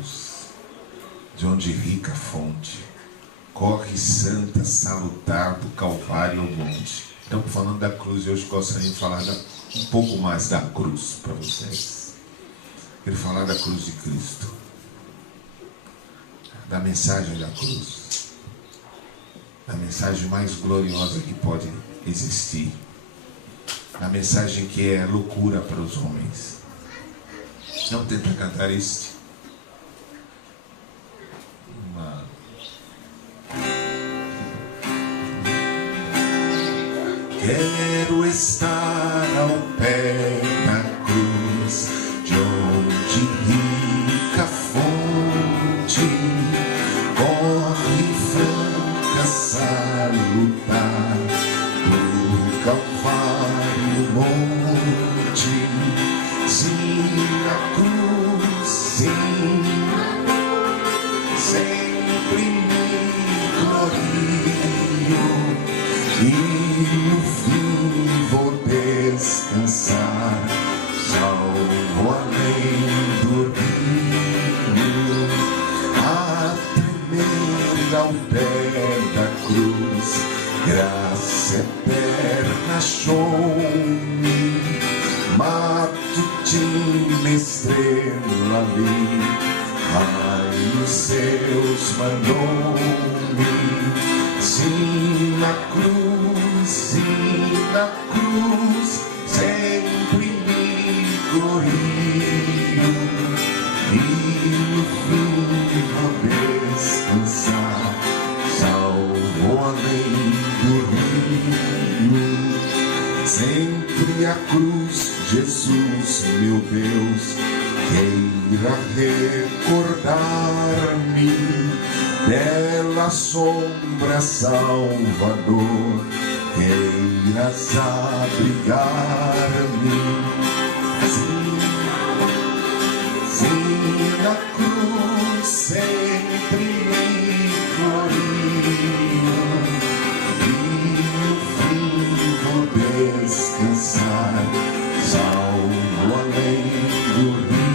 cruz, de onde rica fonte, corre santa, salutar do Calvário ao monte. Estamos falando da cruz e hoje gostaria de falar um pouco mais da cruz para vocês. Quero falar da cruz de Cristo, da mensagem da cruz, da mensagem mais gloriosa que pode existir, da mensagem que é loucura para os homens. Não tenta cantar isso. Quero estar ao pé da cruz, de onde rica fonte corre franca salutar do Calvário monte. Sim, a cruz, sim, sempre me glorio e no fim vou descansar, salvo além do rio, a tremer ao pé da cruz, graça eterna achou-me, matutina estrela ali, raios seus mandou-me. Sim, na cruz, sempre me glorio e no fim vou descansar, salvo além do rio. Sempre a cruz, Jesus, meu Deus, queira recordar-me dela sombra salvador, queiras abrigar-me. Sim, na cruz sempre me glorio e no fim vou descansar, salvo além do rio.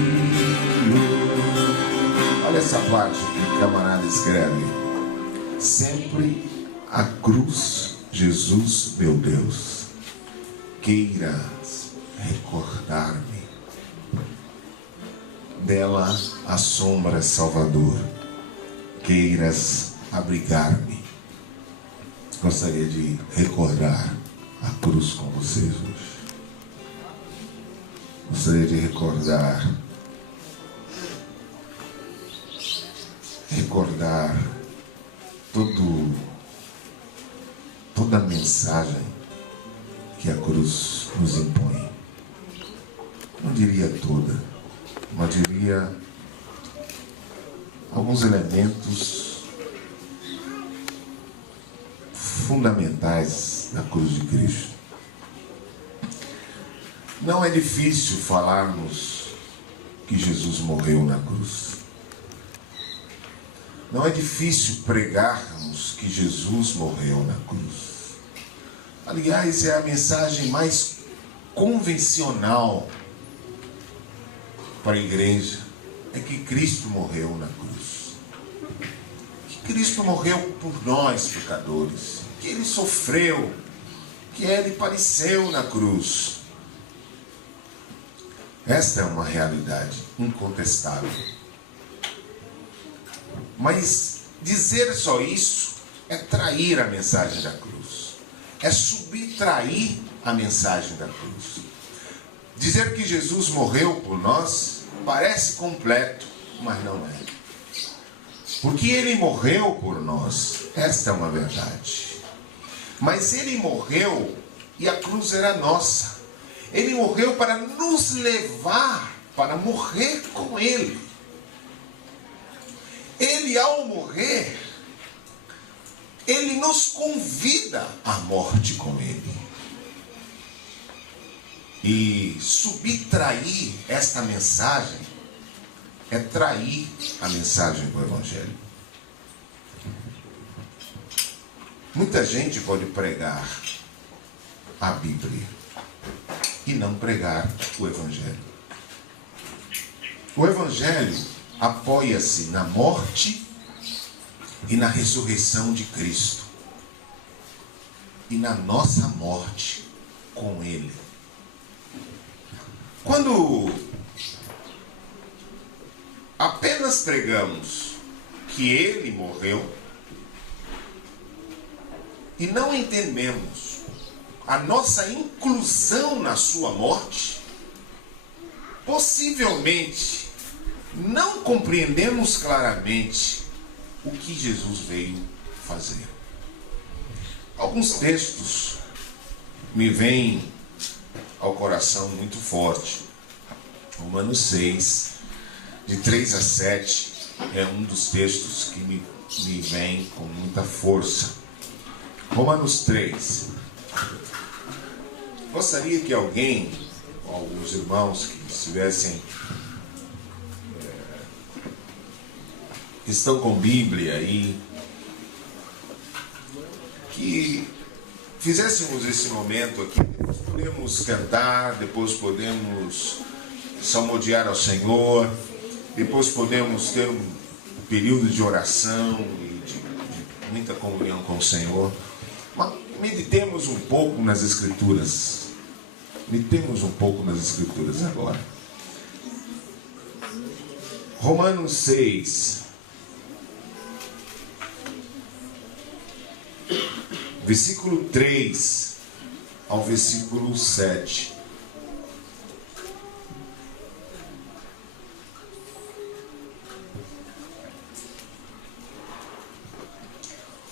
Olha essa parte que o camarada escreve. Sempre a cruz, Jesus, meu Deus, queiras recordar-me dela a sombra salvador, queiras abrigar-me. Gostaria de recordar a cruz com vocês hoje. Gostaria de recordar toda a mensagem que a cruz nos impõe. Não diria toda, mas diria alguns elementos fundamentais da cruz de Cristo. Não é difícil falarmos que Jesus morreu na cruz. Não é difícil pregarmos que Jesus morreu na cruz. Aliás, é a mensagem mais convencional para a igreja, é que Cristo morreu na cruz. Que Cristo morreu por nós, pecadores. Que Ele sofreu, que Ele padeceu na cruz. Esta é uma realidade incontestável. Mas dizer só isso é trair a mensagem da cruz. É subtrair a mensagem da cruz. Dizer que Jesus morreu por nós parece completo, mas não é. Porque Ele morreu por nós, esta é uma verdade. Mas Ele morreu e a cruz era nossa. Ele morreu para nos levar, para morrer com Ele. Ele, ao morrer, Ele nos convida à morte com Ele. E subtrair esta mensagem é trair a mensagem do Evangelho. Muita gente pode pregar a Bíblia e não pregar o Evangelho. O Evangelho apoia-se na morte e na ressurreição de Cristo. E na nossa morte com Ele. Quando apenas pregamos que Ele morreu e não entendemos a nossa inclusão na sua morte, possivelmente não compreendemos claramente o que Jesus veio fazer. Alguns textos me vêm ao coração muito forte. Romanos 6, de 3 a 7, é um dos textos que me vem com muita força. Romanos 3. Gostaria que alguém, alguns irmãos que estivessem, estão com Bíblia aí, que fizéssemos esse momento aqui. Depois podemos cantar, depois podemos salmodiar ao Senhor, depois podemos ter um período de oração e de muita comunhão com o Senhor. Mas meditemos um pouco nas Escrituras. Meditemos um pouco nas Escrituras agora. Romanos 6. Versículo 3 ao versículo 7.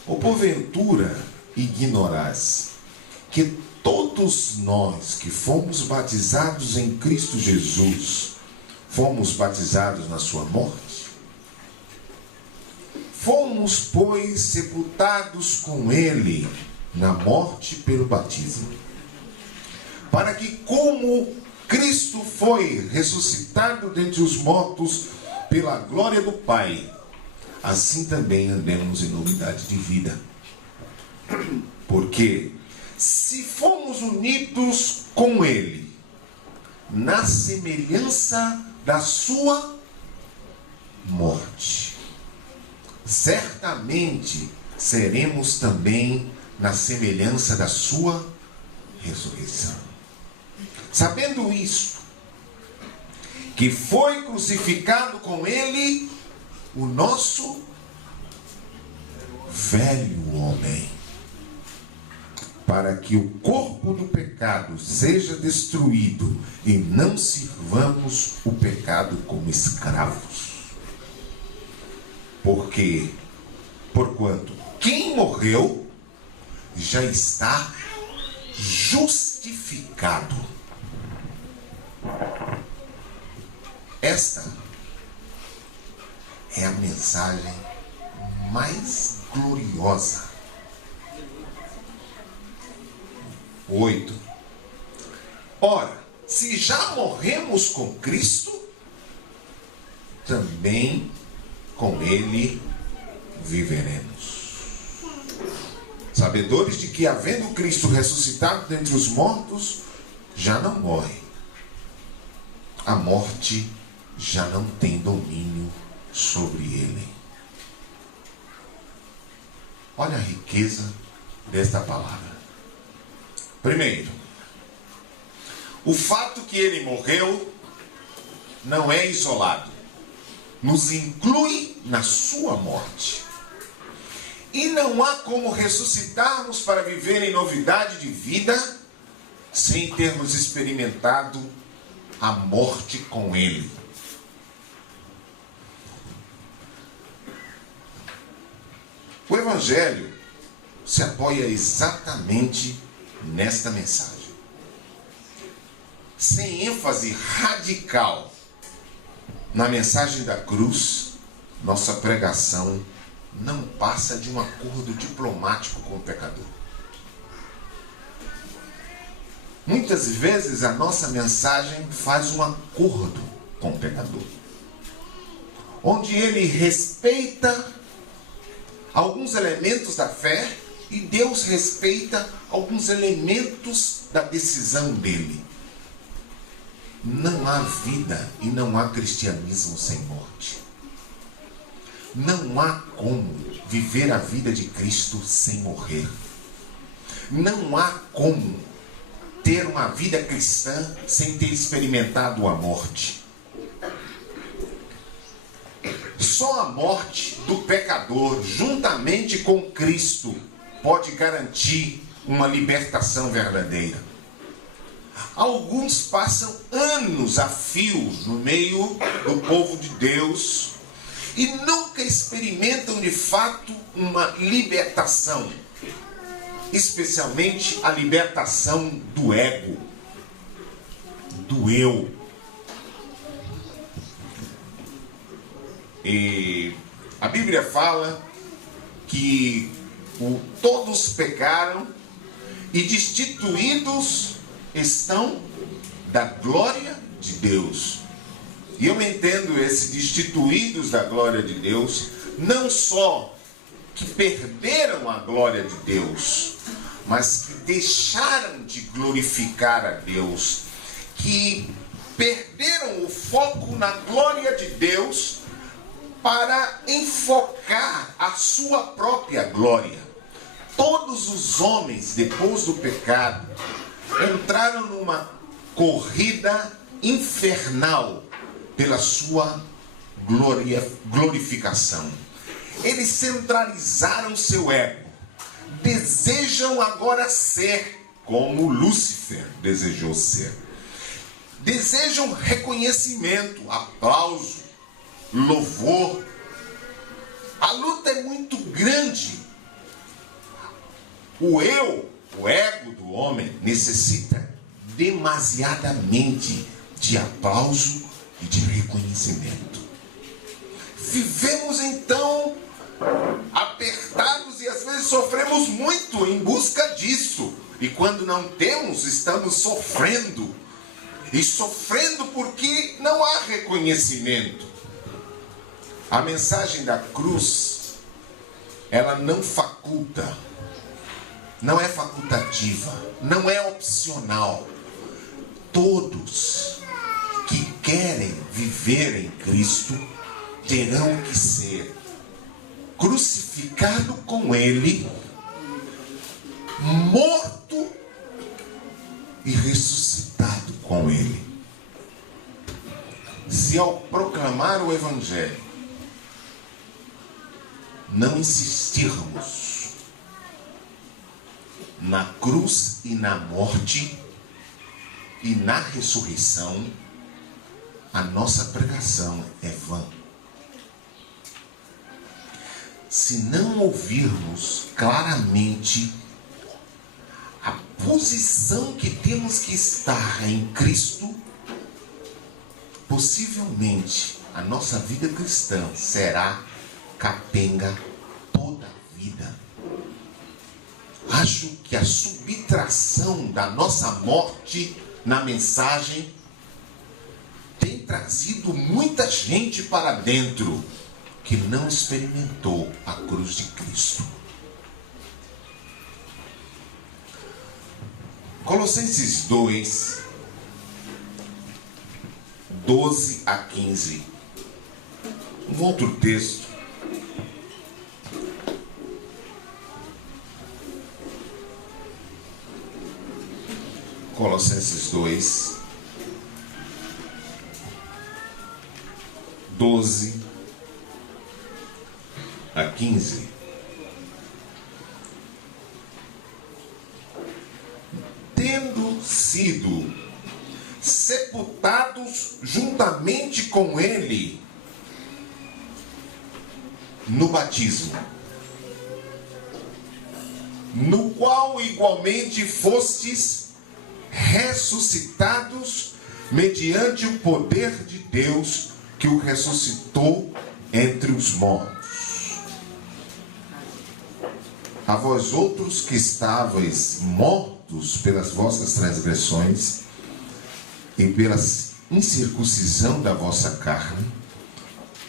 Ou porventura ignorás que todos nós que fomos batizados em Cristo Jesus, fomos batizados na sua morte? Fomos, pois, sepultados com Ele na morte pelo batismo, para que, como Cristo foi ressuscitado dentre os mortos pela glória do Pai, assim também andemos em novidade de vida. Porque, se fomos unidos com Ele na semelhança da sua morte, certamente seremos também na semelhança da sua ressurreição. Sabendo isto, que foi crucificado com Ele o nosso velho homem, para que o corpo do pecado seja destruído e não sirvamos o pecado como escravos. Porquanto quem morreu já está justificado. Esta é a mensagem mais gloriosa. 8. Ora, se já morremos com Cristo, também com Ele viveremos. Sabedores de que, havendo Cristo ressuscitado dentre os mortos, já não morre. A morte já não tem domínio sobre ele. Olha a riqueza desta palavra. Primeiro, o fato que ele morreu não é isolado. Nos inclui na sua morte. E não há como ressuscitarmos para viver em novidade de vida sem termos experimentado a morte com Ele. O Evangelho se apoia exatamente nesta mensagem. Sem ênfase radical na mensagem da cruz, nossa pregação não passa de um acordo diplomático com o pecador. Muitas vezes a nossa mensagem faz um acordo com o pecador, onde ele respeita alguns elementos da fé e Deus respeita alguns elementos da decisão dele. Não há vida e não há cristianismo sem morte. Não há como viver a vida de Cristo sem morrer. Não há como ter uma vida cristã sem ter experimentado a morte. Só a morte do pecador, juntamente com Cristo, pode garantir uma libertação verdadeira. Alguns passam anos a fio no meio do povo de Deus e nunca experimentam de fato uma libertação, especialmente a libertação do ego, do eu. E a Bíblia fala que todos pecaram e destituídos estão da glória de Deus. E eu entendo esse destituídos da glória de Deus, não só que perderam a glória de Deus, mas que deixaram de glorificar a Deus, que perderam o foco na glória de Deus para enfocar a sua própria glória. Todos os homens, depois do pecado, entraram numa corrida infernal pela sua glorificação. Eles centralizaram seu ego. Desejam agora ser como Lúcifer desejou ser. Desejam reconhecimento, aplauso, louvor. A luta é muito grande. O ego do homem necessita demasiadamente de aplauso e de reconhecimento. Vivemos então apertados e às vezes sofremos muito em busca disso. E quando não temos, estamos sofrendo. E sofrendo porque não há reconhecimento. A mensagem da cruz, ela não faculta, não é facultativa, não é opcional. Todos que querem viver em Cristo terão que ser crucificado com Ele, morto e ressuscitado com Ele. Se ao proclamar o Evangelho não insistirmos na cruz e na morte e na ressurreição, a nossa pregação é vã. Se não ouvirmos claramente a posição que temos que estar em Cristo, possivelmente a nossa vida cristã será capenga toda a vida. Acho que a subtração da nossa morte na mensagem tem trazido muita gente para dentro que não experimentou a cruz de Cristo. Colossenses 2, 12 a 15. Um outro texto. Colossenses 2, 12 a 15. Tendo sido sepultados juntamente com Ele no batismo, no qual igualmente fostes ressuscitados mediante o poder de Deus que o ressuscitou entre os mortos. A vós outros que estavais mortos pelas vossas transgressões e pela incircuncisão da vossa carne,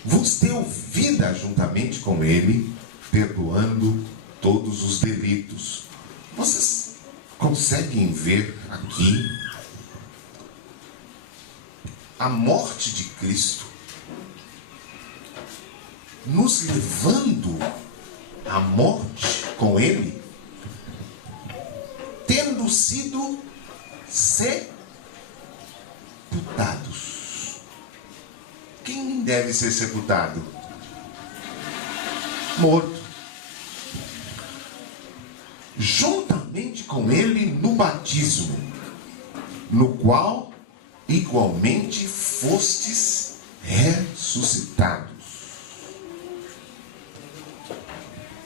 vos deu vida juntamente com Ele, perdoando todos os delitos. Vocês conseguem ver aqui a morte de Cristo nos levando à morte com ele, tendo sido sepultados. Quem deve ser sepultado? Morto. Juntamente com ele no batismo, no qual igualmente fostes ressuscitados.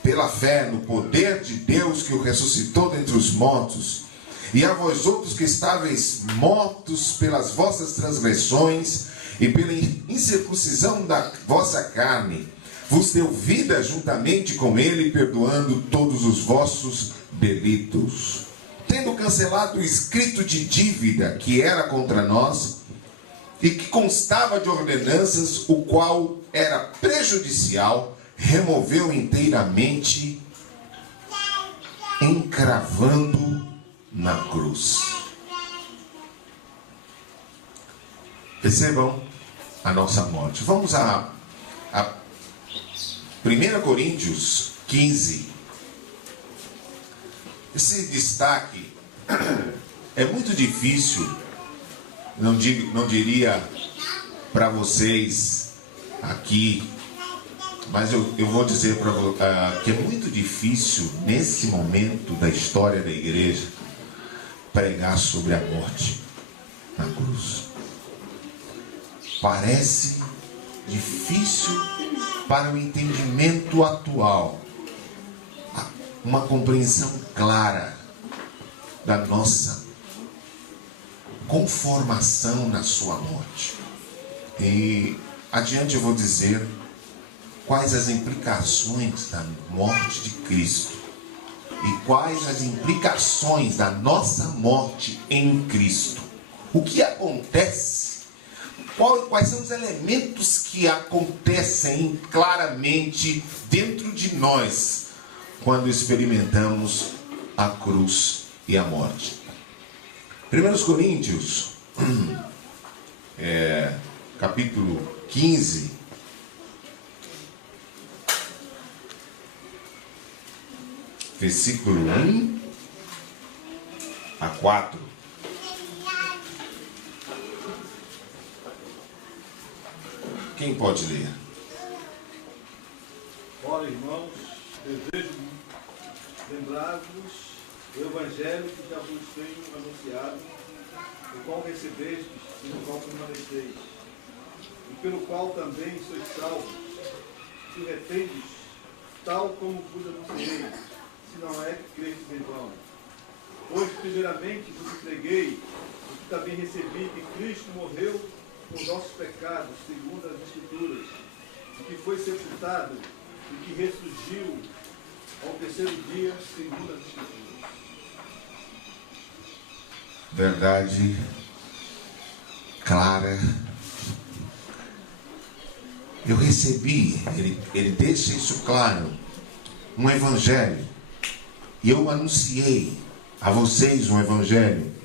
Pela fé no poder de Deus que o ressuscitou dentre os mortos, e a vós outros que estáveis mortos pelas vossas transgressões e pela incircuncisão da vossa carne, vos deu vida juntamente com ele, perdoando todos os vossos delitos, tendo cancelado o escrito de dívida que era contra nós e que constava de ordenanças, o qual era prejudicial, removeu inteiramente, encravando na cruz. Percebam a nossa morte. Vamos a 1 Coríntios 15. Esse destaque é muito difícil, não diria para vocês aqui, mas eu vou dizer que é muito difícil, nesse momento da história da igreja, pregar sobre a morte na cruz. Parece difícil para o entendimento atual, uma compreensão clara da nossa conformação na sua morte. E adiante eu vou dizer quais as implicações da morte de Cristo e quais as implicações da nossa morte em Cristo. O que acontece? Quais são os elementos que acontecem claramente dentro de nós quando experimentamos a cruz e a morte? 1 Coríntios, capítulo 15, versículo 1 a 4. Quem pode ler? Ora, irmãos, desejo lembrar-vos do Evangelho que já vos tenho anunciado, o qual recebestes e no qual permaneceis, e pelo qual também sois salvos, se retendes, tal como vos anunciei, se não é que credes em vão. Pois, primeiramente, vos entreguei o que também recebi, que Cristo morreu por nossos pecados, segundo as Escrituras, e que foi sepultado, e que ressurgiu ao terceiro dia, segundo as Escrituras. Verdade clara. Eu recebi, ele deixa isso claro, um evangelho, e eu anunciei a vocês um evangelho.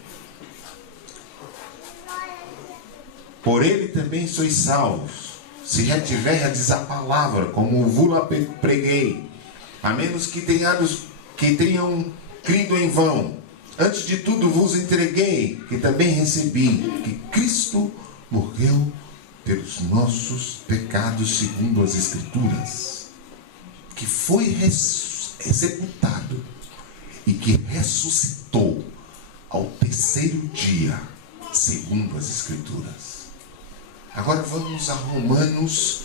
Por ele também sois salvos, se retiverdes a palavra, como vos preguei, a menos que tenham crido em vão. Antes de tudo vos entreguei, que também recebi, que Cristo morreu pelos nossos pecados segundo as Escrituras, que foi sepultado e que ressuscitou ao terceiro dia segundo as Escrituras. Agora vamos a Romanos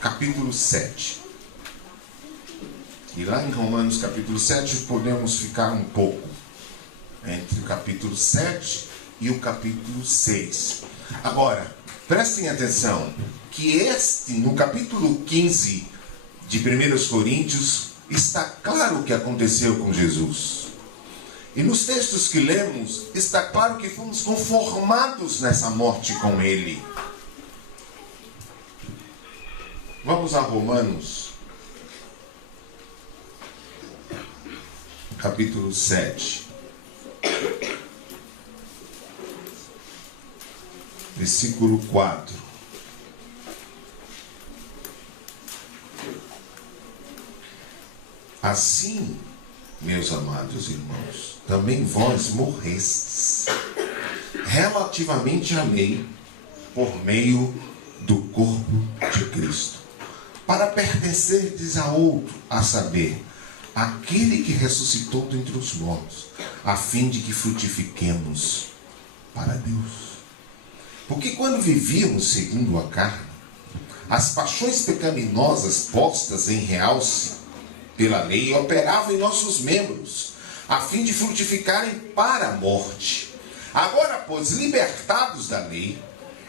capítulo 7. E lá em Romanos capítulo 7 podemos ficar um pouco entre o capítulo 7 e o capítulo 6. Agora, prestem atenção que no capítulo 15 de 1 Coríntios está claro o que aconteceu com Jesus. E nos textos que lemos, está claro que fomos conformados nessa morte com ele. Vamos a Romanos, capítulo 7. Versículo 4. Assim, meus amados irmãos, também vós morrestes relativamente à lei por meio do corpo de Cristo, para pertencerdes a outro, a saber, aquele que ressuscitou dentre os mortos, a fim de que frutifiquemos para Deus. Porque quando vivíamos segundo a carne, as paixões pecaminosas postas em realce pela lei operavam em nossos membros, a fim de frutificarem para a morte. Agora, pois, libertados da lei,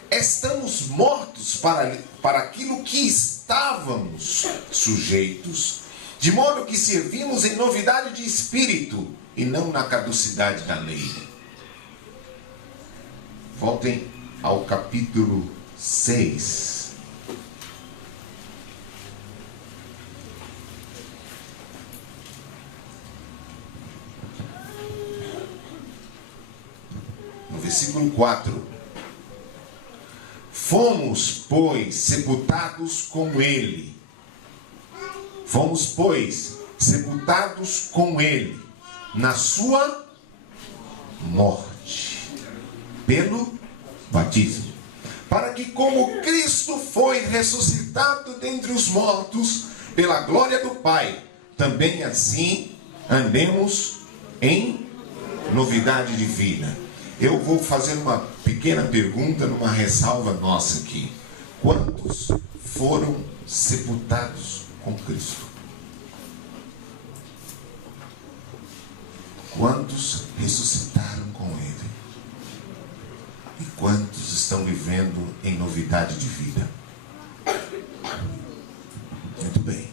estamos mortos para aquilo que estávamos sujeitos, de modo que servimos em novidade de espírito e não na caducidade da lei. Voltem ao capítulo 6. No versículo 4. Fomos, pois, sepultados com ele. Fomos, pois, sepultados com ele na sua morte, pelo batismo, para que, como Cristo foi ressuscitado dentre os mortos pela glória do Pai, também assim andemos em novidade de vida. Eu vou fazer uma pequena pergunta, numa ressalva nossa aqui. Quantos foram sepultados com Cristo? Quantos ressuscitaram com Ele? E quantos estão vivendo em novidade de vida? Muito bem.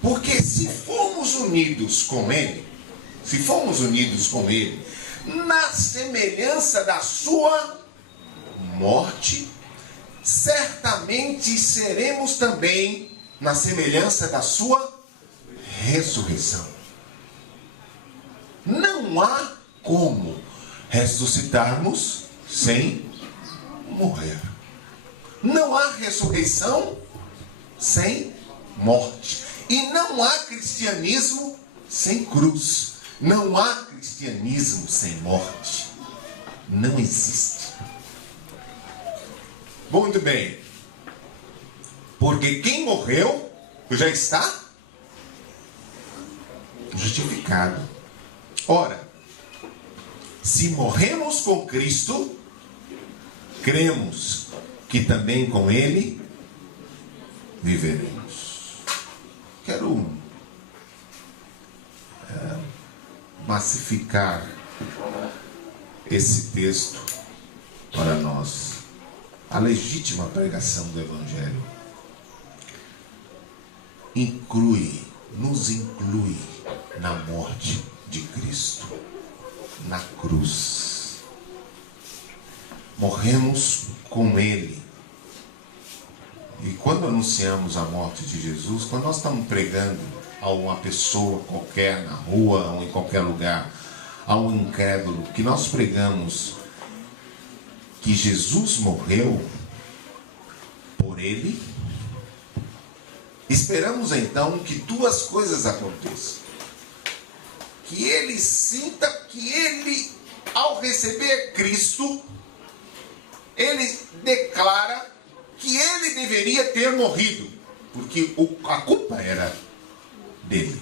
Porque se formos unidos com Ele, na semelhança da sua morte, certamente seremos também na semelhança da sua ressurreição. Não há como ressuscitarmos sem morrer. Não há ressurreição sem morte. E não há cristianismo sem cruz. Não há cristianismo sem morte. Não existe. Muito bem. Porque quem morreu já está justificado. Ora, se morremos com Cristo, cremos que também com Ele viveremos. Quero massificar esse texto para nós. A legítima pregação do Evangelho nos inclui na morte de Cristo, na cruz. Morremos com Ele. E quando anunciamos a morte de Jesus, quando nós estamos pregando a uma pessoa qualquer na rua ou em qualquer lugar, a um incrédulo, que nós pregamos que Jesus morreu por ele, esperamos então que duas coisas aconteçam. Que ele sinta que ele, ao receber Cristo, ele declara que ele deveria ter morrido, porque a culpa era dele.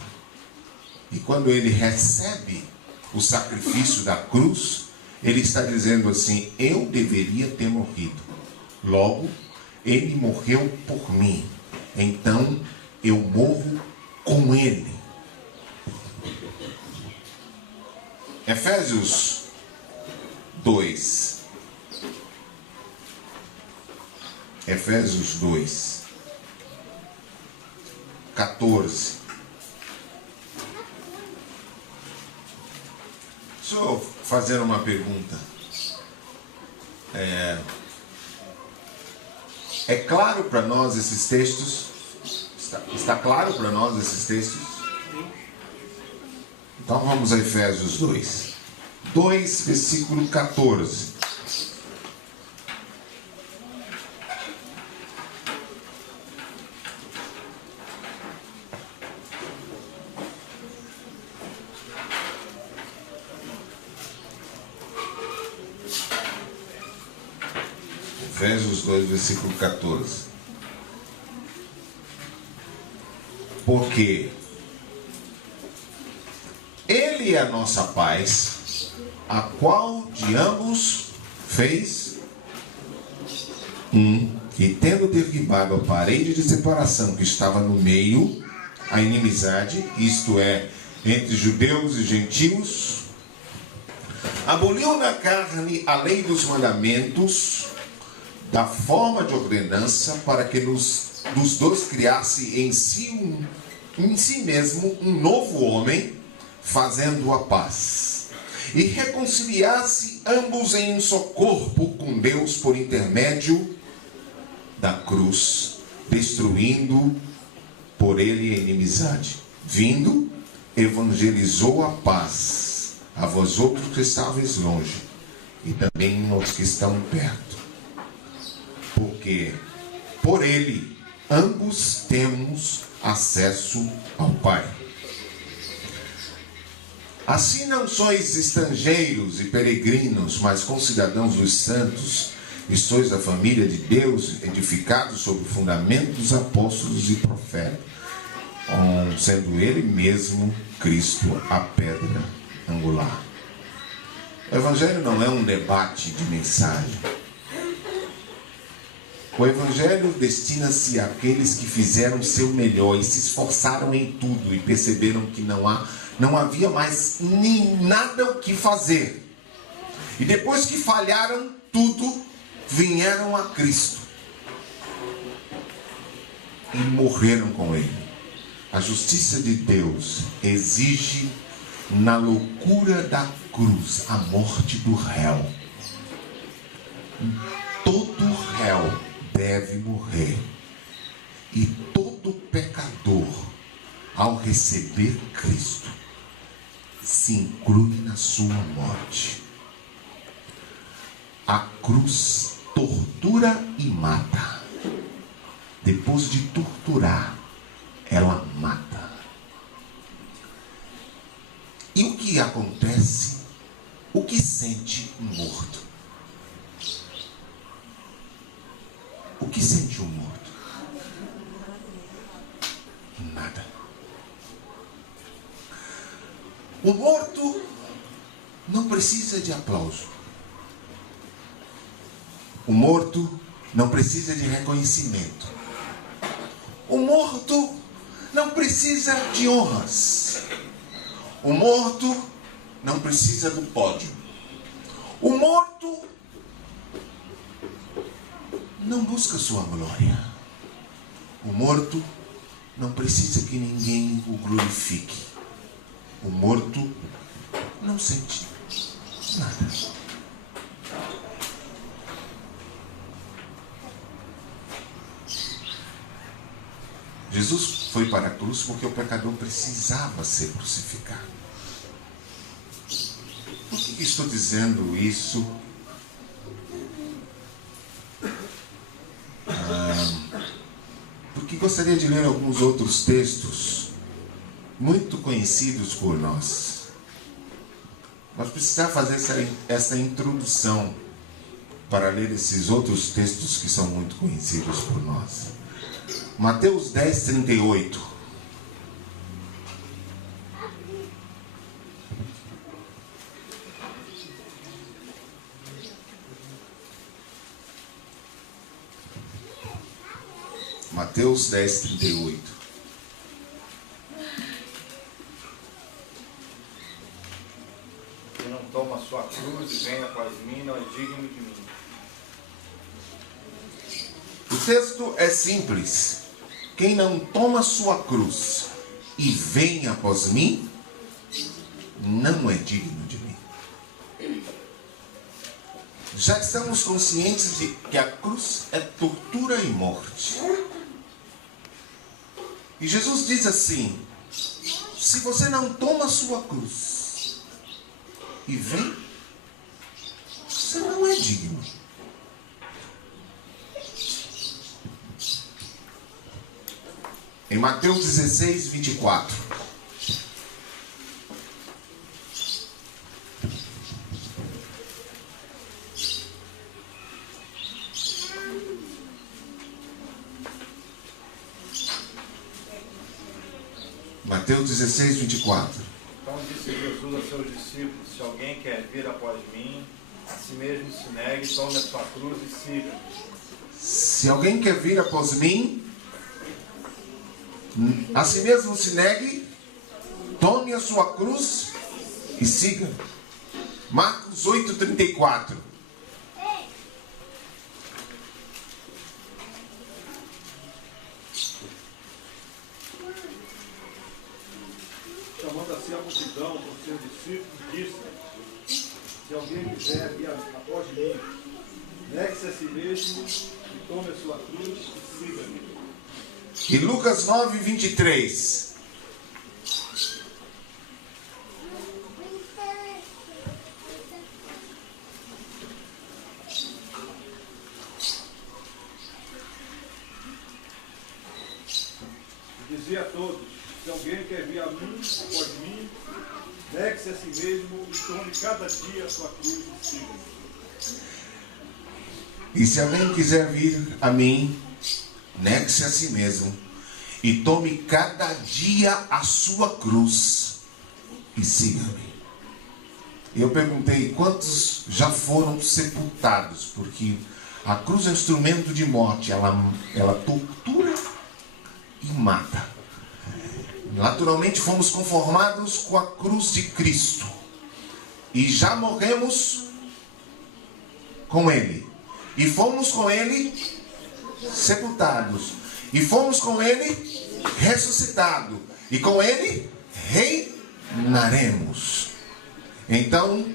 E quando ele recebe o sacrifício da cruz, ele está dizendo assim: eu deveria ter morrido, logo ele morreu por mim, então eu morro com ele. Efésios 2. Efésios 2, 14. Deixa eu fazer uma pergunta. É claro para nós esses textos? Está claro para nós esses textos? Então vamos a Efésios 2. 2, versículo 14. Efésios 2, versículo 14. Porque Ele é a nossa paz, a qual de ambos fez um, e tendo derribado a parede de separação que estava no meio, a inimizade, isto é, entre judeus e gentios, aboliu na carne a lei dos mandamentos, da forma de ordenança, para que dos dois criasse em si mesmo um novo homem, fazendo a paz, e reconciliasse ambos em um só corpo com Deus por intermédio da cruz, destruindo por ele a inimizade. Vindo, evangelizou a paz a vós outros que estáveis longe, e também aos que estão perto. Porque por ele ambos temos acesso ao Pai. Assim não sois estrangeiros e peregrinos, mas concidadãos dos santos, e sois da família de Deus, edificados sobre o fundamento dos apóstolos e profetas, sendo ele mesmo Cristo a pedra angular. O Evangelho não é um debate de mensagem. O Evangelho destina-se àqueles que fizeram o seu melhor e se esforçaram em tudo e perceberam que não havia mais nem nada o que fazer. E depois que falharam tudo, vieram a Cristo e morreram com Ele. A justiça de Deus exige, na loucura da cruz, a morte do réu. Todo réu deve morrer. E todo pecador, ao receber Cristo, se inclui na sua morte. A cruz tortura e mata. Depois de torturar, ela mata. E o que acontece? O que sente um morto? O que sente um morto? Nada. O morto não precisa de aplauso. O morto não precisa de reconhecimento. O morto não precisa de honras. O morto não precisa do pódio. O morto não busca sua glória. O morto não precisa que ninguém o glorifique. O morto não sente nada. Jesus foi para a cruz porque o pecador precisava ser crucificado. Por que estou dizendo isso? Porque gostaria de ler alguns outros textos muito conhecidos por nós. Mas precisar fazer essa introdução para ler esses outros textos que são muito conhecidos por nós. Mateus 10, 38. Mateus 10, 38. Quem não toma sua cruz e vem após mim, não é digno de mim. O texto é simples. Quem não toma sua cruz e vem após mim, não é digno de mim. Já estamos conscientes de que a cruz é tortura e morte. E Jesus diz assim: se você não toma sua cruz e vem, você não é digno. Em Mateus 16, 24. Mateus 16, 24. Então disse Jesus a seus discípulos: se alguém quer vir após mim, a si mesmo se negue, tome a sua cruz e siga. Se alguém quer vir após mim, a si mesmo se negue, tome a sua cruz e siga. Marcos 8, 34. Chamando assim a multidão por seus discípulos, disse: se alguém quiser vir após mim, negue-se a si mesmo e tome a sua cruz e siga-me. E Lucas 9, 23. E dizia a todos: se alguém quer vir após mim, negue-se a si mesmo e tome cada dia a sua cruz e siga-me. E se alguém quiser vir a mim, negue-se a si mesmo e tome cada dia a sua cruz e siga-me. Eu perguntei quantos já foram sepultados, porque a cruz é um instrumento de morte, ela tortura e mata. Naturalmente fomos conformados com a cruz de Cristo e já morremos com Ele, e fomos com Ele sepultados, e fomos com Ele ressuscitados, e com Ele reinaremos. Então,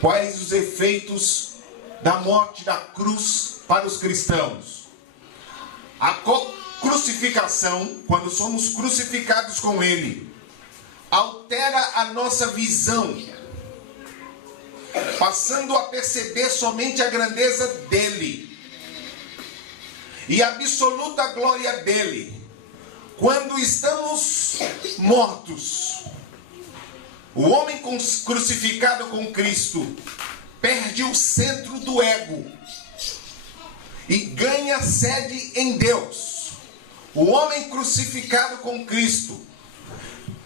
quais os efeitos da morte da cruz para os cristãos? A crucificação, quando somos crucificados com Ele, altera a nossa visão, passando a perceber somente a grandeza dEle e a absoluta glória dEle. Quando estamos mortos, o homem crucificado com Cristo perde o centro do ego e ganha sede em Deus. O homem crucificado com Cristo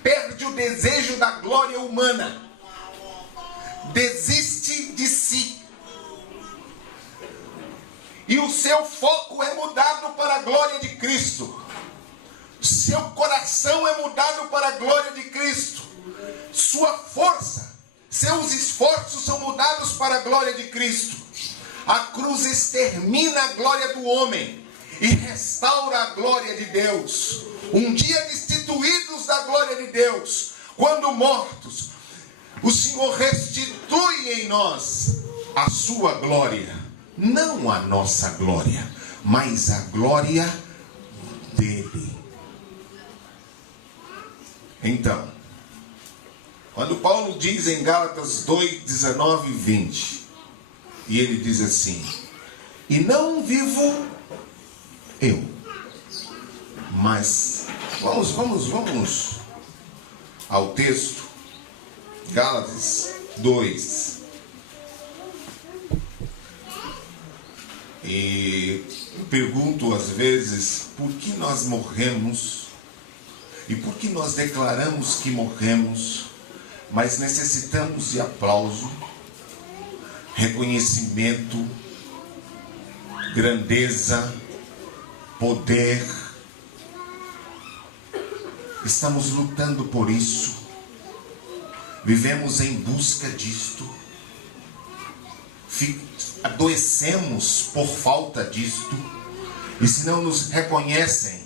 perde o desejo da glória humana, desiste de si, e o seu foco é mudado para a glória de Cristo. Seu coração é mudado para a glória de Cristo. Sua força, seus esforços são mudados para a glória de Cristo. A cruz extermina a glória do homem e restaura a glória de Deus. Um dia destituídos da glória de Deus, quando mortos, o Senhor restitui em nós a sua glória. Não a nossa glória, mas a glória dele. Então, quando Paulo diz em Gálatas 2, 19 e 20, e ele diz assim: e não vivo eu, mas vamos ao texto. Gálatas 2. E eu pergunto às vezes por que nós morremos e por que nós declaramos que morremos, mas necessitamos de aplauso, reconhecimento, grandeza, poder. Estamos lutando por isso. Vivemos em busca disto. Adoecemos por falta disto. E se não nos reconhecem,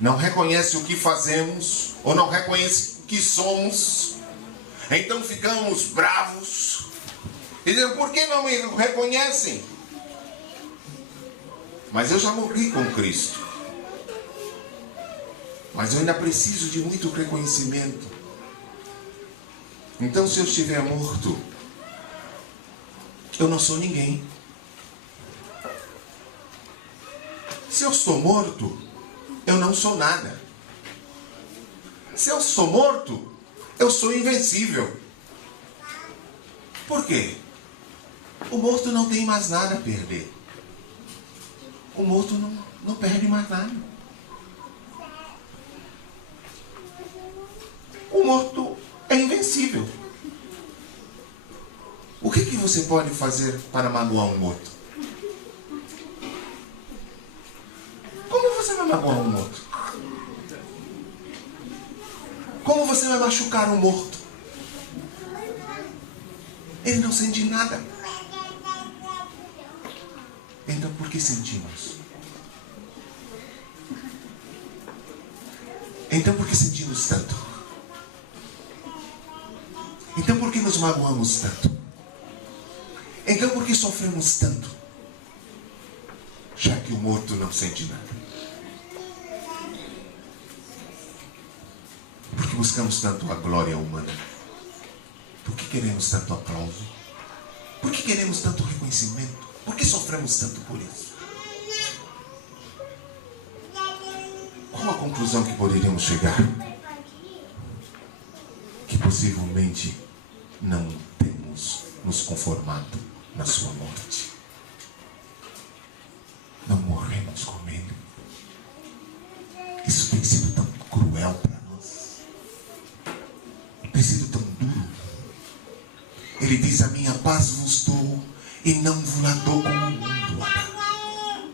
não reconhecem o que fazemos, ou não reconhecem o que somos, então ficamos bravos. E dizem: por que não me reconhecem? Mas eu já morri com Cristo. Mas eu ainda preciso de muito reconhecimento. Então, se eu estiver morto, eu não sou ninguém. Se eu estou morto, eu não sou nada. Se eu sou morto, eu sou invencível. Por quê? O morto não tem mais nada a perder. O morto não perde mais nada. O morto é invencível. O que você pode fazer para magoar um morto? Como você vai magoar um morto? Como você vai machucar um morto? Ele não sente nada. Então por que sentimos? Então por que sentimos tanto? Então por que nos magoamos tanto? Então por que sofremos tanto? Já que o morto não sente nada. Por que buscamos tanto a glória humana? Por que queremos tanto aplauso? Por que queremos tanto reconhecimento? Por que sofremos tanto por isso? Qual a conclusão que poderíamos chegar? Que possivelmente não temos nos conformado na sua morte. Não morremos com ele. Isso tem sido tão cruel para nós. Tem sido tão duro. Ele diz: a minha paz vos dou e não vos la dou como o mundo a dá.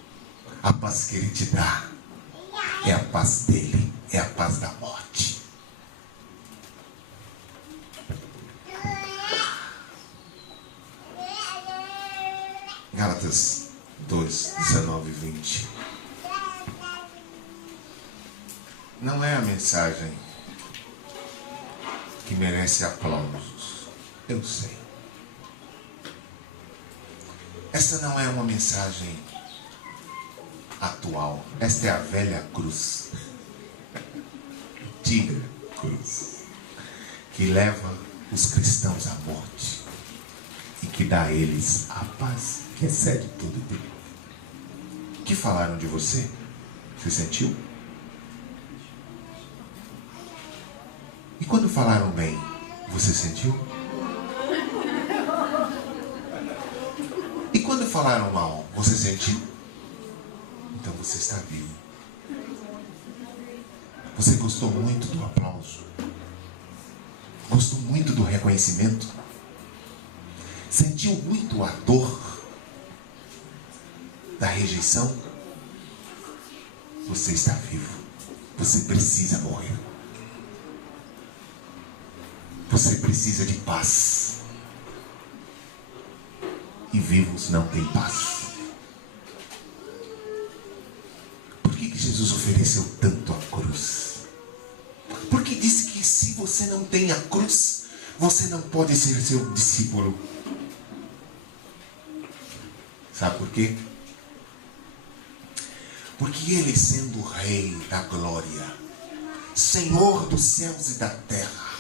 A paz que ele te dá é a paz dele, é a paz da morte. Gálatas 2, 19 e 20. Não é a mensagem que merece aplausos, eu sei. Essa não é uma mensagem atual. Esta é a velha cruz. Antiga cruz. Que leva os cristãos à morte. E que dá a eles a paz que excede todo tempo. O que falaram de você? Você sentiu? E quando falaram bem, você sentiu? E quando falaram mal, você sentiu? Então você está vivo. Você gostou muito do aplauso? Gostou muito do reconhecimento? Sentiu muito a dor da rejeição? Você está vivo. Você precisa morrer. Você precisa de paz. E vivos não têm paz. Por que Jesus ofereceu tanto a cruz? Porque disse que se você não tem a cruz, você não pode ser seu discípulo. Sabe por quê? Porque ele, sendo Rei da glória, Senhor dos céus e da terra,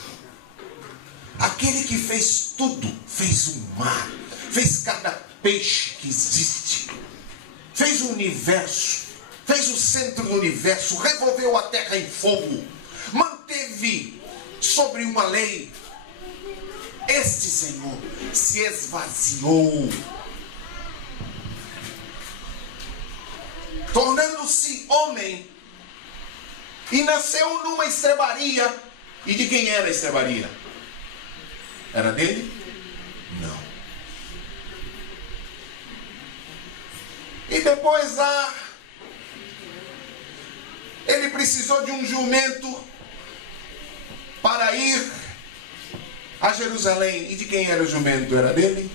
aquele que fez tudo, fez o mar, fez cada peixe que existe, fez o universo, fez o centro do universo, revolveu a terra em fogo, manteve sobre uma lei. Este Senhor se esvaziou, tornando-se homem, e nasceu numa estrebaria. E de quem era a estrebaria? Era dele? Não. E depois ele precisou de um jumento para ir a Jerusalém. E de quem era o jumento? Era dele?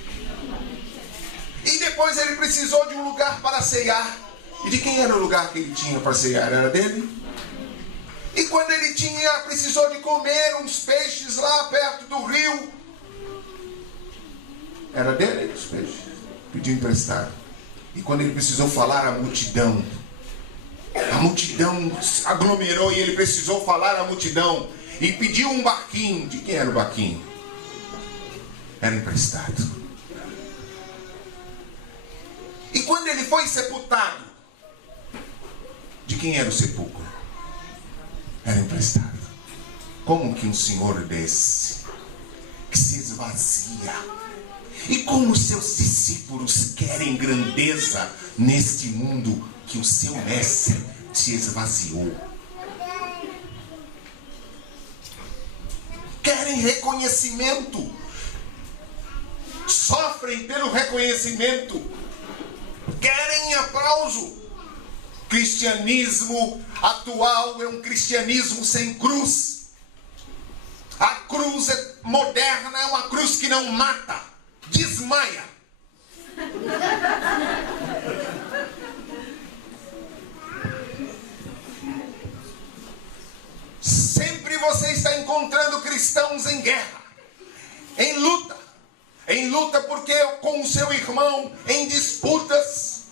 E depois ele precisou de um lugar para ceiar. E de quem era o lugar que ele tinha para ceiar? Era dele? E quando ele precisou de comer uns peixes lá perto do rio, era dele os peixes? Pediu emprestado. E quando ele precisou falar à multidão, a multidão aglomerou e ele precisou falar à multidão e pediu um barquinho. De quem era o barquinho? Era emprestado. E quando ele foi sepultado, de quem era o sepulcro? Era emprestado. Como que um senhor desse, que se esvazia, e como os seus discípulos querem grandeza neste mundo que o seu mestre se esvaziou? querem reconhecimento, sofrem pelo reconhecimento, querem aplauso. Cristianismo atual é um cristianismo sem cruz. A cruz moderna é uma cruz que não mata, desmaia. Sempre você está encontrando cristãos em guerra, em luta porque com o seu irmão, em disputas.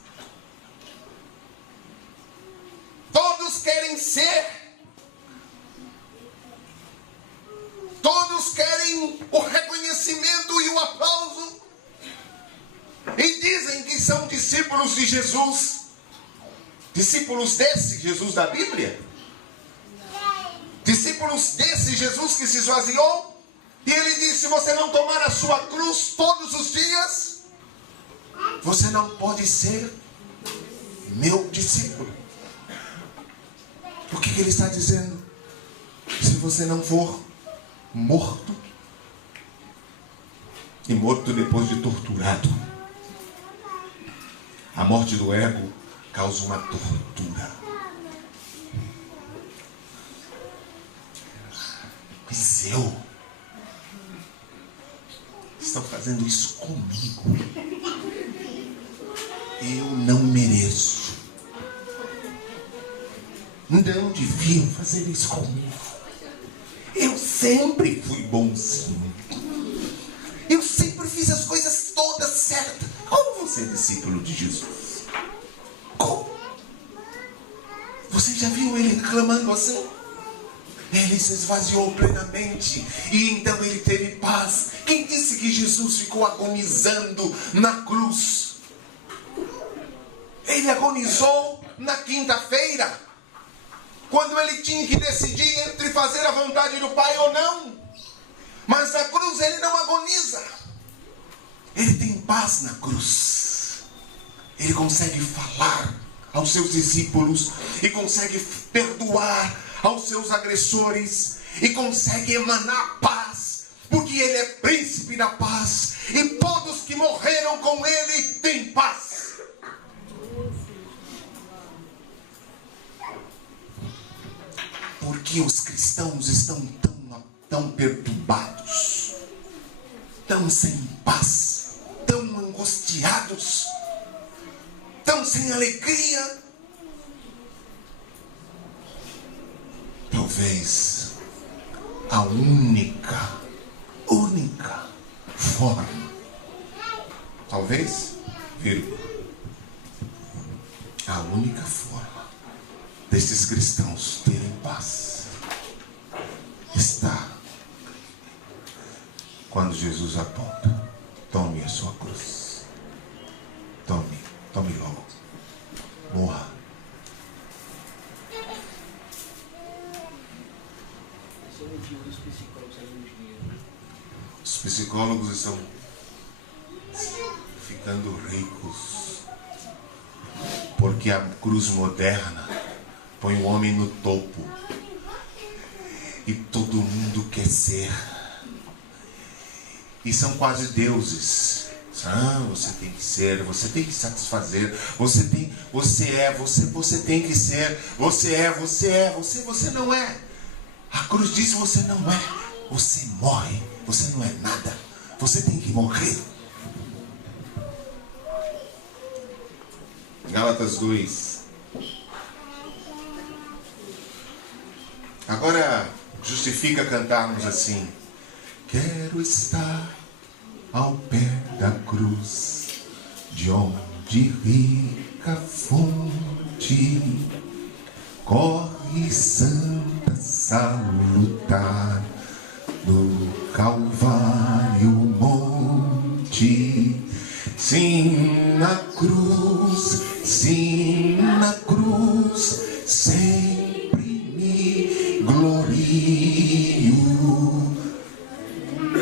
Todos querem ser, todos querem o reconhecimento e o aplauso, e dizem que são discípulos de Jesus, discípulos desse Jesus da Bíblia, discípulos desse Jesus que se esvaziou, e ele disse: se você não tomar a sua cruz todos os dias, você não pode ser meu discípulo. O que ele está dizendo? Se você não for morto, e morto depois de torturado, a morte do ego causa uma tortura. Mas estão fazendo isso comigo. Eu não mereço. Não deviam fazer isso comigo. Eu sempre fui bonzinho. Eu sempre fiz as coisas todas certas. Como você é discípulo de Jesus? Como? Você já viu ele reclamando assim? Ele se esvaziou plenamente e então ele teve paz. Quem disse que Jesus ficou agonizando na cruz? Ele agonizou na quinta-feira, quando ele tinha que decidir entre fazer a vontade do Pai ou não. Mas na cruz ele não agoniza. Ele tem paz na cruz. Ele consegue falar aos seus discípulos e consegue perdoar aos seus agressores e consegue emanar paz, porque ele é príncipe da paz, e todos que morreram com ele têm paz. Porque os cristãos estão tão perturbados, tão sem paz, tão angustiados, tão sem alegria. Talvez a única forma, talvez, a única forma desses cristãos terem paz está quando Jesus aponta: tome a sua cruz, tome logo, morra. Os psicólogos estão ficando ricos porque a cruz moderna põe o homem no topo e todo mundo quer ser, e são quase deuses. Você tem que ser, você tem que satisfazer, você tem que ser, você não é. A cruz diz: você não é. Você morre, você não é nada. Você tem que morrer. Gálatas 2. Agora justifica cantarmos assim: quero estar ao pé da cruz, de onde rica fonte corre santa salutar, do Calvário monte. Sim, na cruz, sempre me glorio,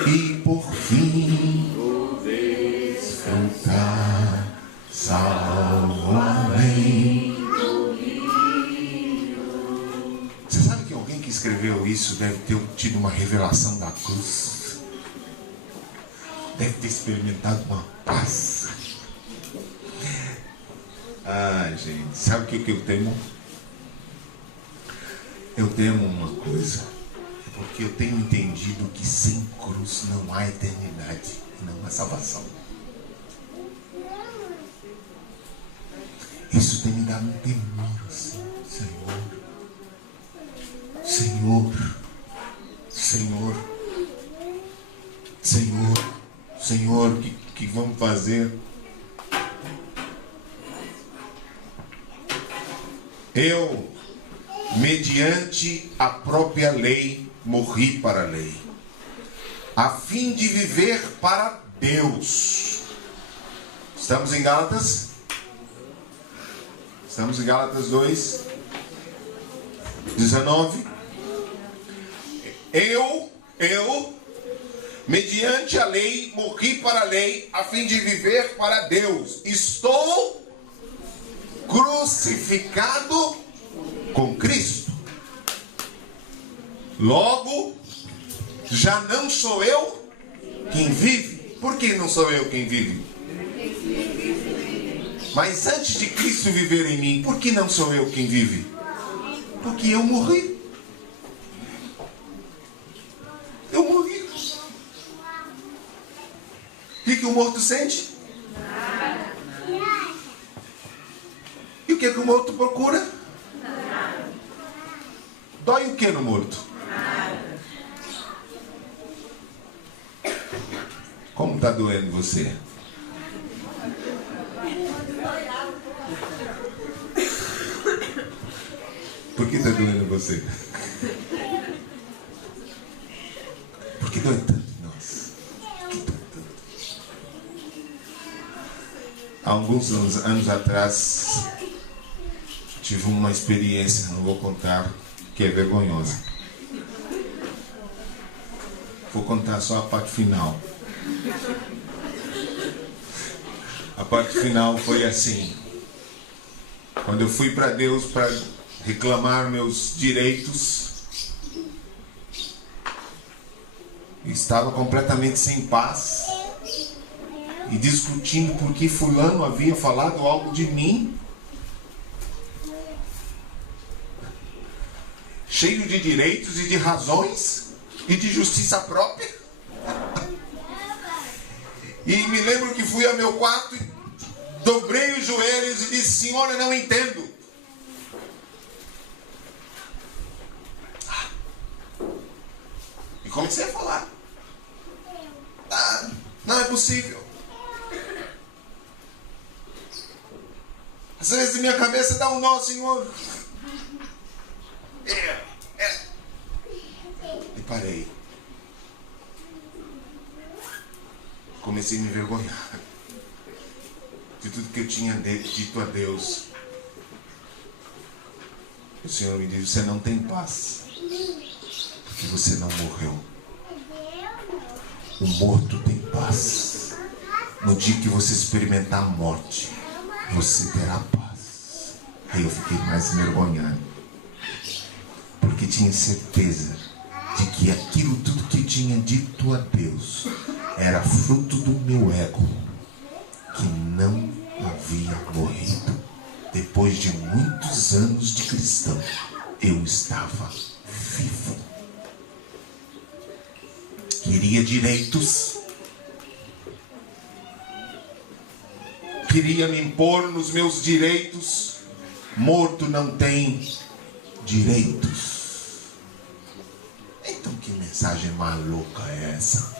e por fim vou desfrutar, salvo além. Você sabe que alguém que escreveu escreveu isso deve ter tido uma revelação da cruz. Deve ter experimentado uma paz. Ah, gente, sabe o que eu temo? Eu temo uma coisa, porque eu tenho entendido que sem cruz não há eternidade e não há salvação. Isso tem me dado um temor assim, Senhor, o que vamos fazer? Eu, mediante a própria lei, morri para a lei, a fim de viver para Deus. Estamos em Gálatas? Estamos em Gálatas 2, 19. Eu, mediante a lei, morri para a lei, a fim de viver para Deus. Estou crucificado com Cristo. Logo, já não sou eu quem vive. Por que não sou eu quem vive? Mas antes de Cristo viver em mim, por que não sou eu quem vive? Porque eu morri. Eu morri. O que o morto sente? E o que o morto procura? Dói o que no morto? Como está doendo você? Por que está doendo você? Por que dói tanto em nós? Há alguns anos atrás, tive uma experiência, não vou contar, que é vergonhosa. Vou contar só a parte final. A parte final foi assim. Quando eu fui para Deus para reclamar meus direitos, estava completamente sem paz e discutindo porque fulano havia falado algo de mim, cheio de direitos e de razões e de justiça própria. E me lembro que fui ao meu quarto e dobrei os joelhos e disse: Senhor, eu não entendo. E comecei a falar. Não é possível. Às vezes minha cabeça dá um nó, Senhor. E parei. Comecei a me envergonhar de tudo que eu tinha dito a Deus. O Senhor me disse: você não tem paz, porque você não morreu. O morto tem paz. No dia que você experimentar a morte, você terá paz. Aí eu fiquei mais envergonhado, porque tinha certeza de que aquilo tudo que eu tinha dito a Deus era fruto do meu ego, que não havia morrido. Depois de muitos anos de cristão, eu estava vivo. Queria direitos, queria me impor nos meus direitos. Morto não tem direitos. Então que mensagem maluca é essa?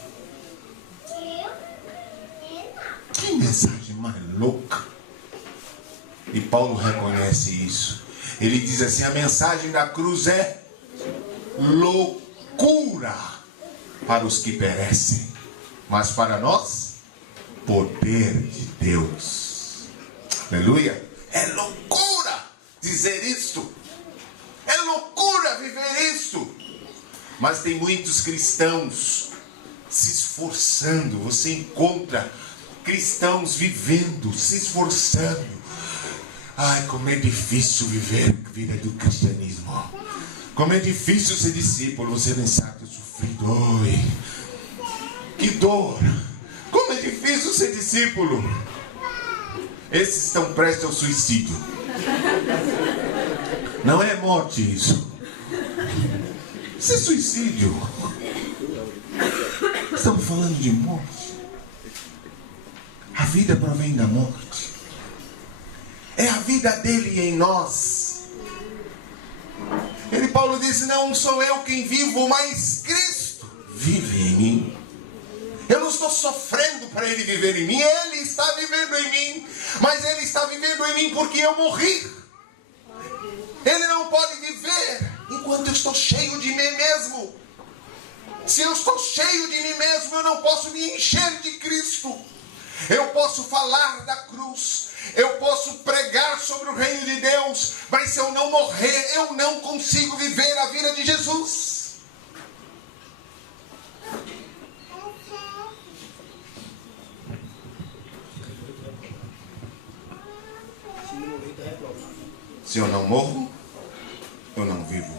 Que mensagem mais louca. E Paulo reconhece isso. Ele diz assim: a mensagem da cruz é loucura para os que perecem, mas para nós, poder de Deus. Aleluia. É loucura dizer isto. É loucura viver isto. Mas tem muitos cristãos se esforçando. Você encontra cristãos vivendo, se esforçando. Ai, como é difícil viver a vida do cristianismo. Como é difícil ser discípulo. Você nem sabe que eu sofri dor. Que dor. Como é difícil ser discípulo. Esses estão prestes ao suicídio. Não é morte isso. Isso é suicídio. Estamos falando de morte. A vida provém da morte. É a vida dele em nós. Paulo disse, não sou eu quem vivo, mas Cristo vive em mim. Eu não estou sofrendo para Ele viver em mim. Ele está vivendo em mim. Mas Ele está vivendo em mim porque eu morri. Ele não pode viver enquanto eu estou cheio de mim mesmo. Se eu estou cheio de mim mesmo, eu não posso me encher de Cristo. Eu posso falar da cruz. Eu posso pregar sobre o reino de Deus. Mas se eu não morrer, eu não consigo viver a vida de Jesus. Se eu não morro, eu não vivo.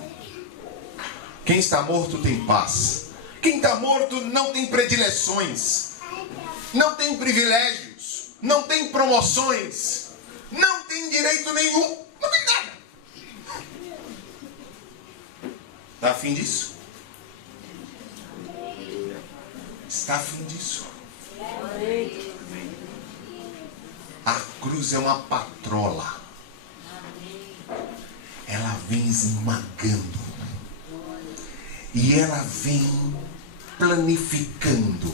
Quem está morto tem paz. Quem está morto não tem predileções, não tem privilégios, não tem promoções, não tem direito nenhum, não tem nada. Está afim disso? Está afim disso? A cruz é uma patrola. Ela vem esmagando. E ela vem planificando.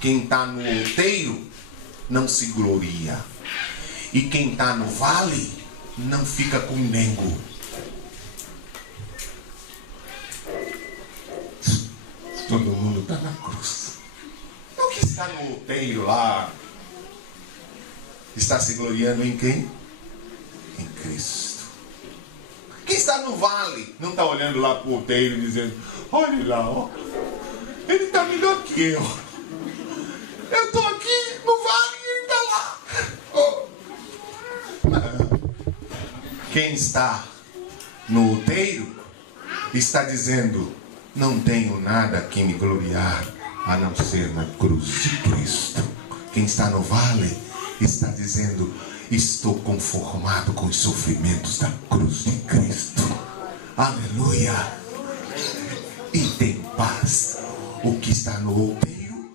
Quem está no outeiro não se gloria. E quem está no vale não fica com nego. Todo mundo está na cruz. O que está no outeiro lá está se gloriando em quem? Em Cristo. Quem está no vale não está olhando lá para o outeiro e dizendo, olha lá, ó, ele está melhor que eu. Eu estou aqui no vale e ele está lá. Oh. Quem está no outeiro está dizendo, não tenho nada que me gloriar a não ser na cruz de Cristo. Quem está no vale está dizendo, estou conformado com os sofrimentos da cruz de Cristo. Aleluia. E tem paz o que está no outeiro,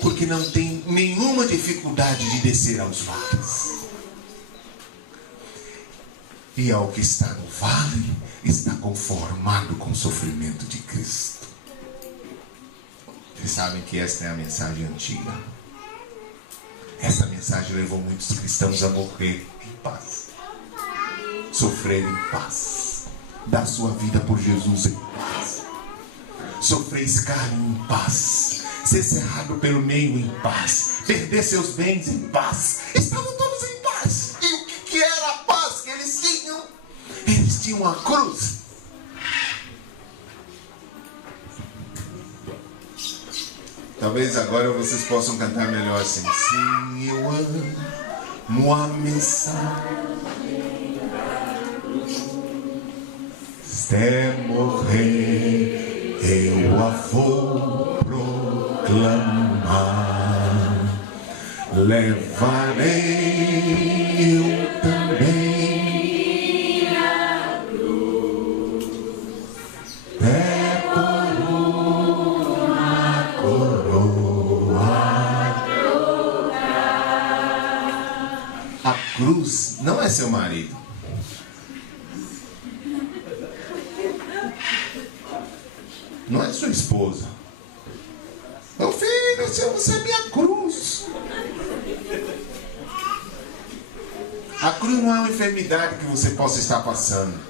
porque não tem nenhuma dificuldade de descer aos vales. E ao que está no vale, está conformado com o sofrimento de Cristo. Vocês sabem que esta é a mensagem antiga. Essa mensagem levou muitos cristãos a morrer em paz, sofrer em paz, dar sua vida por Jesus em paz, sofrer escárnio em paz, ser cerrado pelo meio em paz, perder seus bens em paz. Estavam todos em paz. E o que era a paz que eles tinham? Eles tinham a cruz. Talvez agora vocês possam cantar melhor assim. Sim, eu amo a mensagem da cruz. Até morrer eu a vou proclamar. Levarei eu também a cruz. Cruz não é seu marido. Não é sua esposa. Meu filho, você é minha cruz. A cruz não é uma enfermidade que você possa estar passando.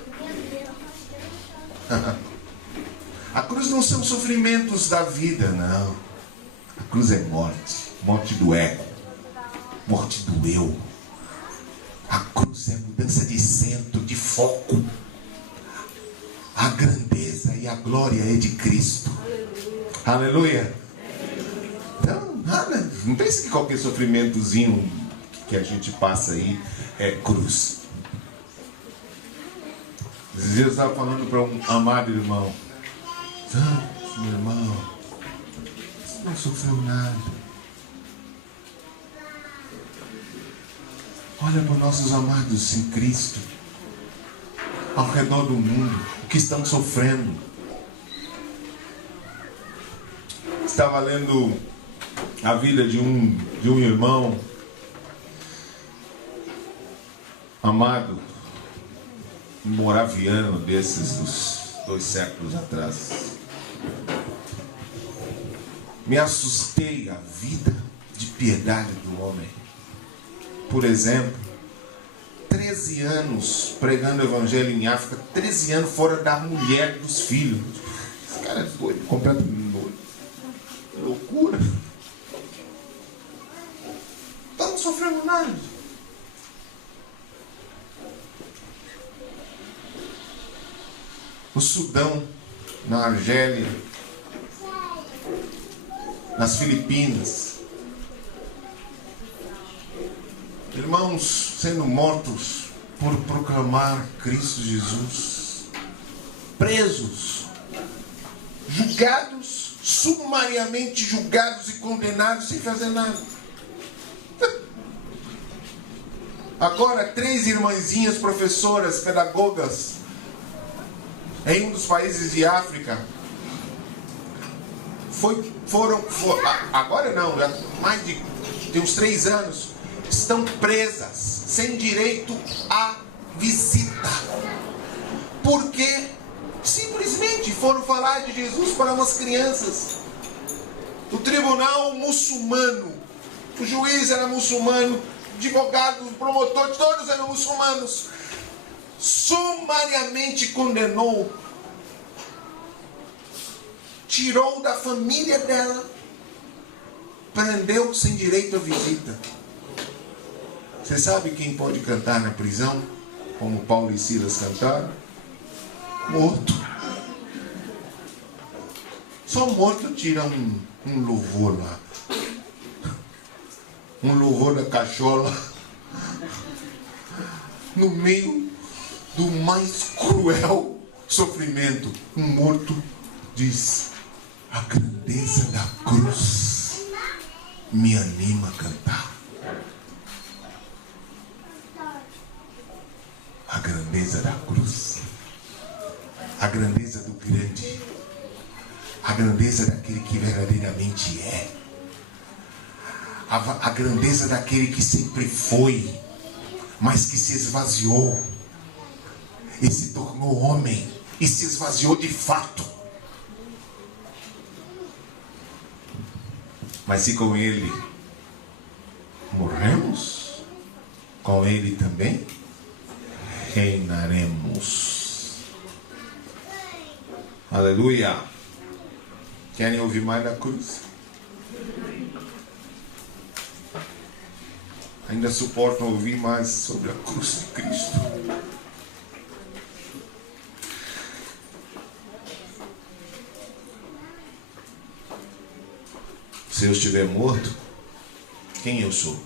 A cruz não são sofrimentos da vida, não. A cruz é morte. Morte do ego. Morte do eu. A cruz é mudança de centro, de foco. A grandeza e a glória é de Cristo. Aleluia. Então, nada. Não pense que qualquer sofrimentozinho que a gente passa aí é cruz. Esses dias eu estava falando para um amado irmão. Meu irmão, você não sofreu nada. Olha para os nossos amados em Cristo, ao redor do mundo, o que estão sofrendo. Estava lendo a vida de um irmão amado, um moraviano desses dos 2 séculos atrás. Me assustei a vida de piedade do homem. Por exemplo, 13 anos pregando o evangelho em África, 13 anos fora da mulher e dos filhos. Esse cara é doido, completamente doido. É loucura. Estamos sofrendo nada. No Sudão, na Argélia, nas Filipinas, irmãos sendo mortos por proclamar Cristo Jesus, presos, julgados, sumariamente julgados e condenados sem fazer nada. Agora 3 irmãzinhas professoras, pedagogas, em um dos países de África, foram agora não, já mais de uns 3 anos, estão presas, sem direito à visita, porque simplesmente foram falar de Jesus para umas crianças. O tribunal muçulmano, o juiz era muçulmano, advogados, promotores, todos eram muçulmanos, sumariamente condenou, tirou da família dela, prendeu sem direito à visita. Você sabe quem pode cantar na prisão, como Paulo e Silas cantaram? Morto. Só morto tira um louvor lá. Um louvor da cachola. No meio do mais cruel sofrimento. Um morto diz: a grandeza da cruz me anima a cantar. A grandeza da cruz, a grandeza do grande, a grandeza daquele que verdadeiramente é, a grandeza daquele que sempre foi, mas que se esvaziou e se tornou homem e se esvaziou de fato. Mas se com ele morremos, com ele também reinaremos. Aleluia. Querem ouvir mais da cruz? Ainda suportam ouvir mais sobre a cruz de Cristo? Se eu estiver morto, quem eu sou?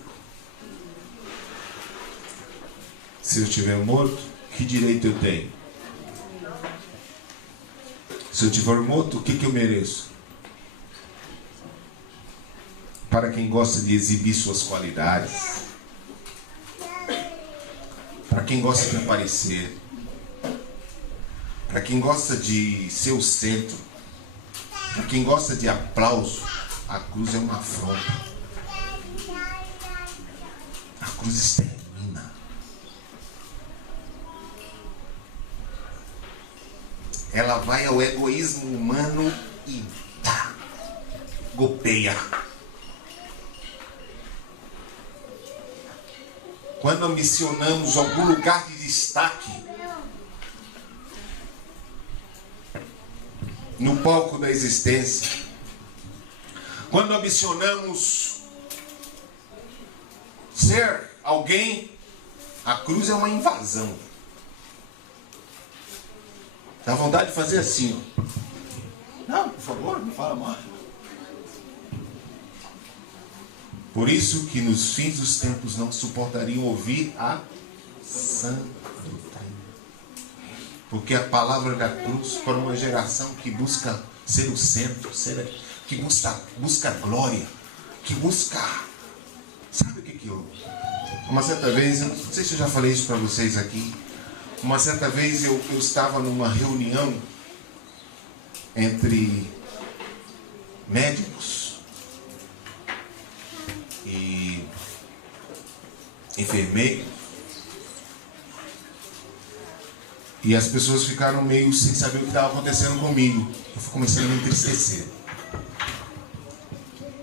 Se eu estiver morto, que direito eu tenho? Se eu estiver morto, o que eu mereço? Para quem gosta de exibir suas qualidades, para quem gosta de aparecer, para quem gosta de ser o centro, para quem gosta de aplauso, a cruz é uma afronta. A cruz extermina. Ela vai ao egoísmo humano e golpeia. Quando ambicionamos algum lugar de destaque no palco da existência, quando ambicionamos ser alguém, a cruz é uma invasão. Dá vontade de fazer assim, ó. Não, por favor, não fala mais. Por isso que nos fins dos tempos não suportariam ouvir a sã doutrina. Porque a palavra da cruz, para uma geração que busca ser o centro, que busca glória, que busca... Sabe o que eu... Uma certa vez, eu não sei se eu já falei isso para vocês aqui, uma certa vez eu estava numa reunião entre médicos e enfermeiros, e as pessoas ficaram meio sem saber o que estava acontecendo comigo. Eu fui começando a me entristecer.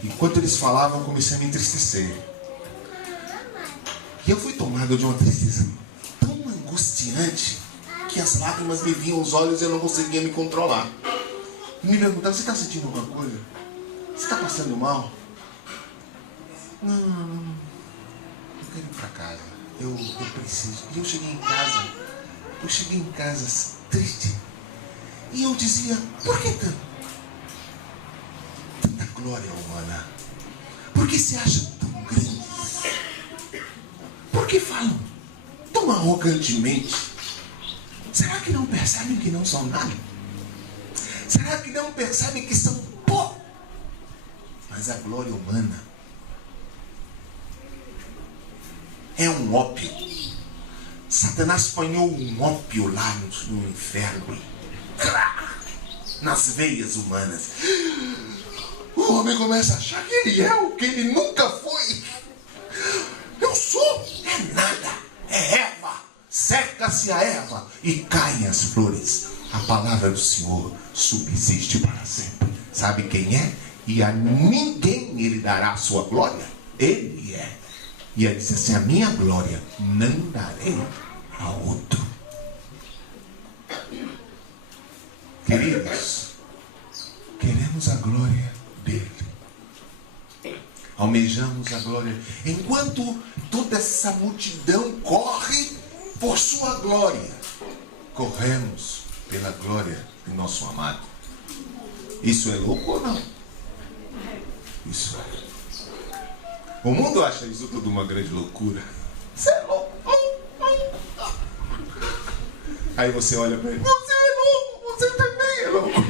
Enquanto eles falavam, eu comecei a me entristecer. E eu fui tomado de uma tristeza tão angustiante que as lágrimas me vinham aos olhos e eu não conseguia me controlar. E me perguntavam: você está sentindo alguma coisa? Você está passando mal? Não. Eu quero ir para casa. Eu preciso. E eu cheguei em casa triste. E eu dizia: por que tanta glória humana? Por que se acham tão grandes? Por que falam tão arrogantemente? Será que não percebem que não são nada? Será que não percebem que são pó? Mas a glória humana é um ópio. Satanás apanhou um ópio lá no inferno, nas veias humanas. O homem começa a achar que ele é o que ele nunca foi. Eu sou, é nada, é erva. Seca-se a erva e caem as flores. A palavra do Senhor subsiste para sempre. Sabe quem é? E a ninguém ele dará a sua glória. Ele é. E ele disse assim: a minha glória não darei a outro. Queridos, queremos a glória dele. Almejamos a glória. Enquanto toda essa multidão corre por sua glória, corremos pela glória do nosso amado. Isso é louco ou não? Isso é. O mundo acha isso tudo uma grande loucura. Você é louco. Aí você olha para ele: você é louco, você também é louco.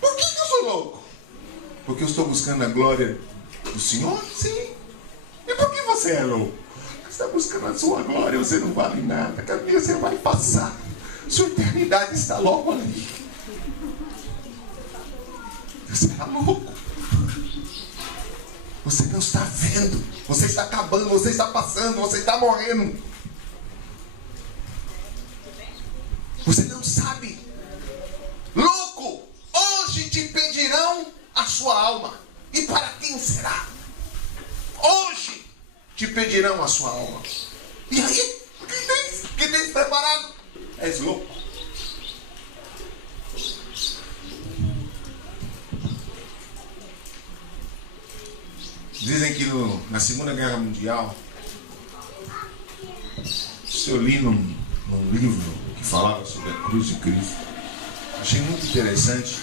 Por que eu sou louco? Porque eu estou buscando a glória do Senhor? Sim. E por que você é louco? Você está buscando a sua glória, você não vale nada. Cada dia você vai passar. Sua eternidade está logo ali. Você está louco. Você não está vendo. Você está acabando, você está passando, você está morrendo. Você não sabe. Louco, hoje te pedirão a sua alma. E para quem será? Hoje te pedirão a sua alma. E aí, o que tens preparado? És louco. Dizem que na Segunda Guerra Mundial, isso eu li num livro que falava sobre a cruz de Cristo. Achei muito interessante.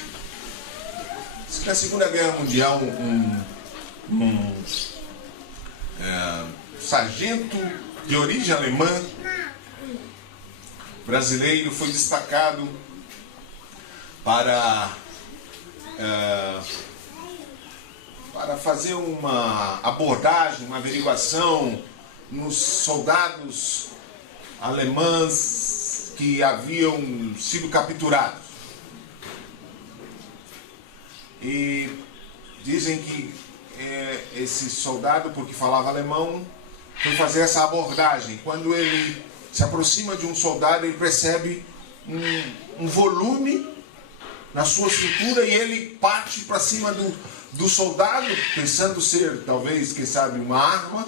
Diz que na Segunda Guerra Mundial, um sargento de origem alemã, brasileiro, foi destacado para fazer uma abordagem, uma averiguação nos soldados alemães que haviam sido capturados. E dizem que esse soldado, porque falava alemão, foi fazer essa abordagem. Quando ele se aproxima de um soldado, ele percebe um volume na sua cintura e ele parte para cima do soldado, pensando ser, talvez, quem sabe, uma arma.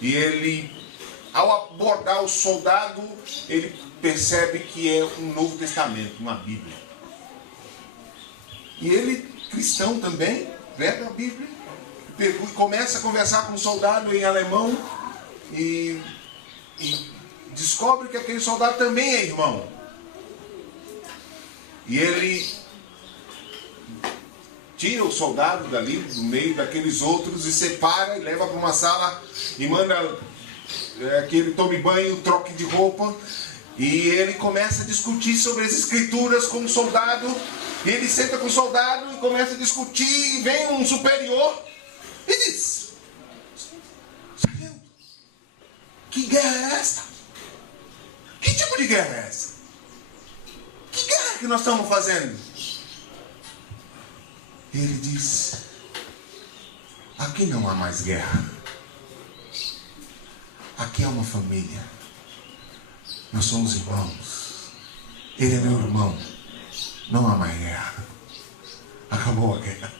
E ele, ao abordar o soldado, ele percebe que é um Novo Testamento, uma Bíblia. E ele, cristão também, pega a Bíblia, começa a conversar com o soldado em alemão e descobre que aquele soldado também é irmão. E ele tira o soldado dali, do meio daqueles outros, e separa e leva para uma sala e manda que ele tome banho, troque de roupa. E ele começa a discutir sobre as escrituras com um soldado. E ele senta com o soldado e começa a discutir. E vem um superior e diz: sargento, que guerra é essa? Que tipo de guerra é essa? Que guerra que nós estamos fazendo? E ele diz: aqui não há mais guerra. Aqui é uma família. Nós somos irmãos. Ele é meu irmão. Não há mais guerra. Acabou a guerra.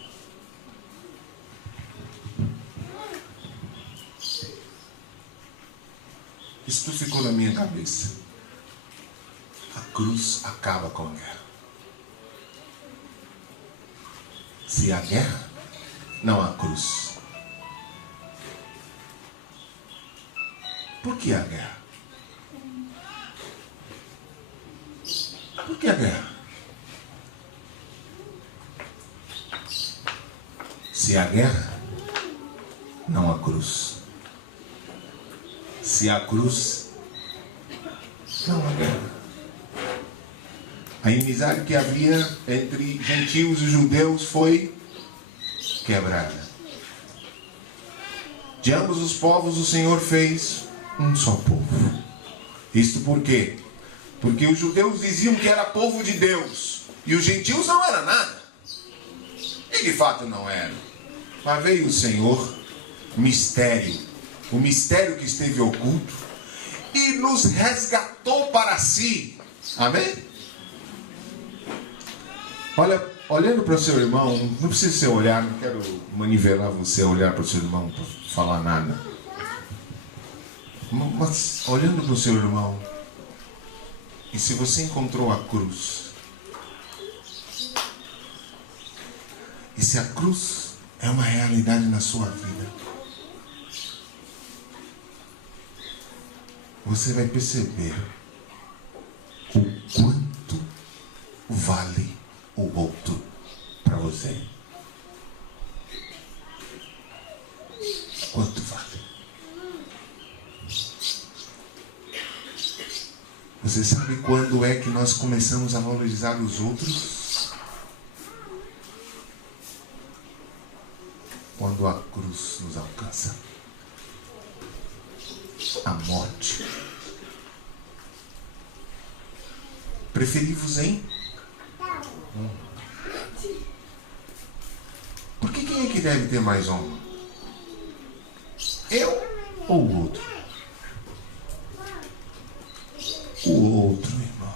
Isso ficou na minha cabeça. A cruz acaba com a guerra. Se há guerra, não há cruz. Por que a guerra? Por que a guerra? Se há guerra, não há cruz. Se há cruz, não há guerra. A inimizade que havia entre gentios e judeus foi quebrada. De ambos os povos o Senhor fez um só povo. Isto por quê? Porque os judeus diziam que era povo de Deus e os gentios não era nada. E de fato não era. Mas veio o Senhor, mistério, o mistério que esteve oculto, e nos resgatou para si. Amém? Olha, olhando para o seu irmão, não precisa você olhar, não quero manivelar você a olhar para o seu irmão para falar nada. Mas olhando para o seu irmão, e se você encontrou a cruz, e se a cruz é uma realidade na sua vida, você vai perceber o quanto vale o outro para você. Quanto vale? Você sabe quando é que nós começamos a valorizar os outros? Quando a cruz nos alcança. A morte. Preferi-vos em? Porque quem é que deve ter mais honra? Eu ou o outro? O outro, irmão.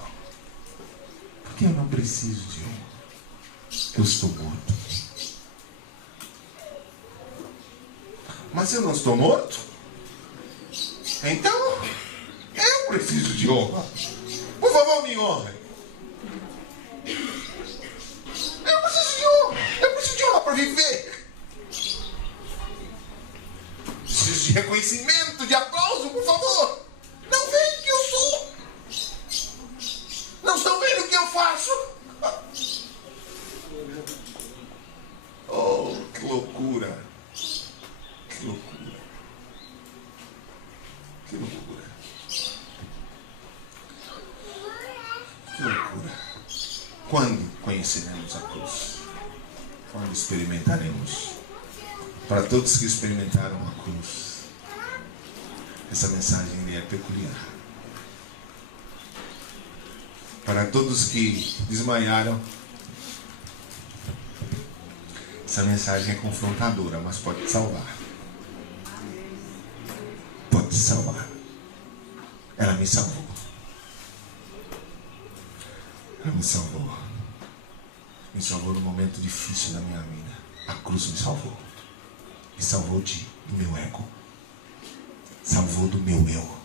Porque eu não preciso de honra. Eu estou morto. Mas se eu não estou morto, então eu preciso de honra. Por favor, me honre. Eu preciso de honra. Eu preciso de honra para viver. Preciso de reconhecimento, de aplauso, por favor. Não veem o que eu sou. Não estão vendo o que eu faço. Oh, que loucura. Que loucura. Que loucura. Que loucura. Quando conheceremos a cruz? Quando experimentaremos? Para todos que experimentaram a cruz, essa mensagem é peculiar. Para todos que desmaiaram, essa mensagem é confrontadora, mas pode te salvar. Pode te salvar. Ela me salvou. Ela me salvou. Me salvou num momento difícil da minha vida. A cruz me salvou. Me salvou do meu ego. Salvou do meu eu.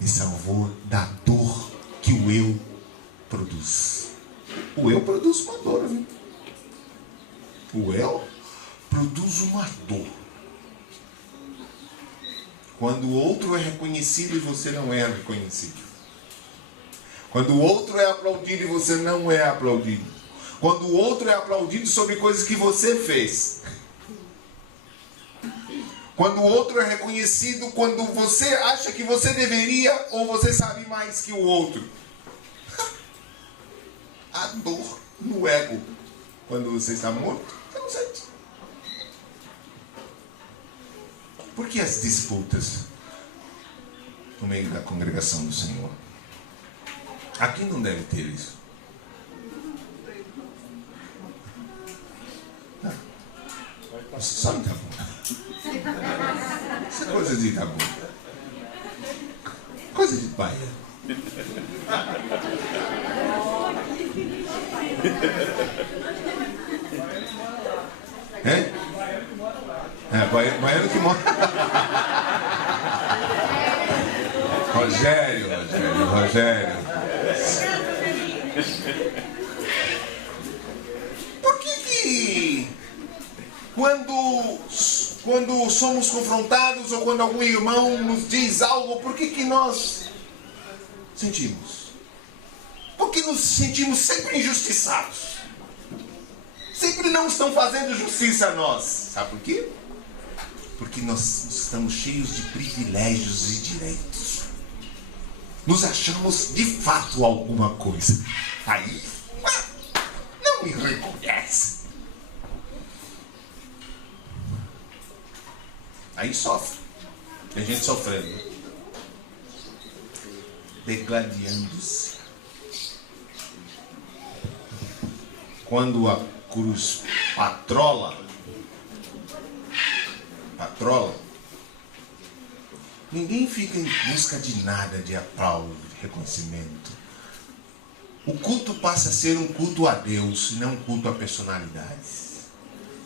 Me salvou da dor que o eu produz. O eu produz uma dor, viu? O eu produz uma dor. Quando o outro é reconhecido e você não é reconhecido. Quando o outro é aplaudido e você não é aplaudido. Quando o outro é aplaudido sobre coisas que você fez. Quando o outro é reconhecido, quando você acha que você deveria ou você sabe mais que o outro. A dor no ego. Quando você está morto, você não sente. Por que as disputas no meio da congregação do Senhor? Aqui não deve ter isso. Não. Só em Itabuna. Isso é coisa de Itabuna. Coisa de Bahia. Baiano que mora. Rogério. Por que quando somos confrontados ou quando algum irmão nos diz algo, por que nós sentimos? Porque nos sentimos sempre injustiçados. Sempre não estão fazendo justiça a nós. Sabe por quê? Porque nós estamos cheios de privilégios e direitos. Nos achamos de fato alguma coisa. Aí, não me reconhece. Aí sofre. Tem gente sofrendo. Degladiando-se. Quando a cruz patrola, ninguém fica em busca de nada, de aplauso, de reconhecimento. O culto passa a ser um culto a Deus, e não um culto a personalidades.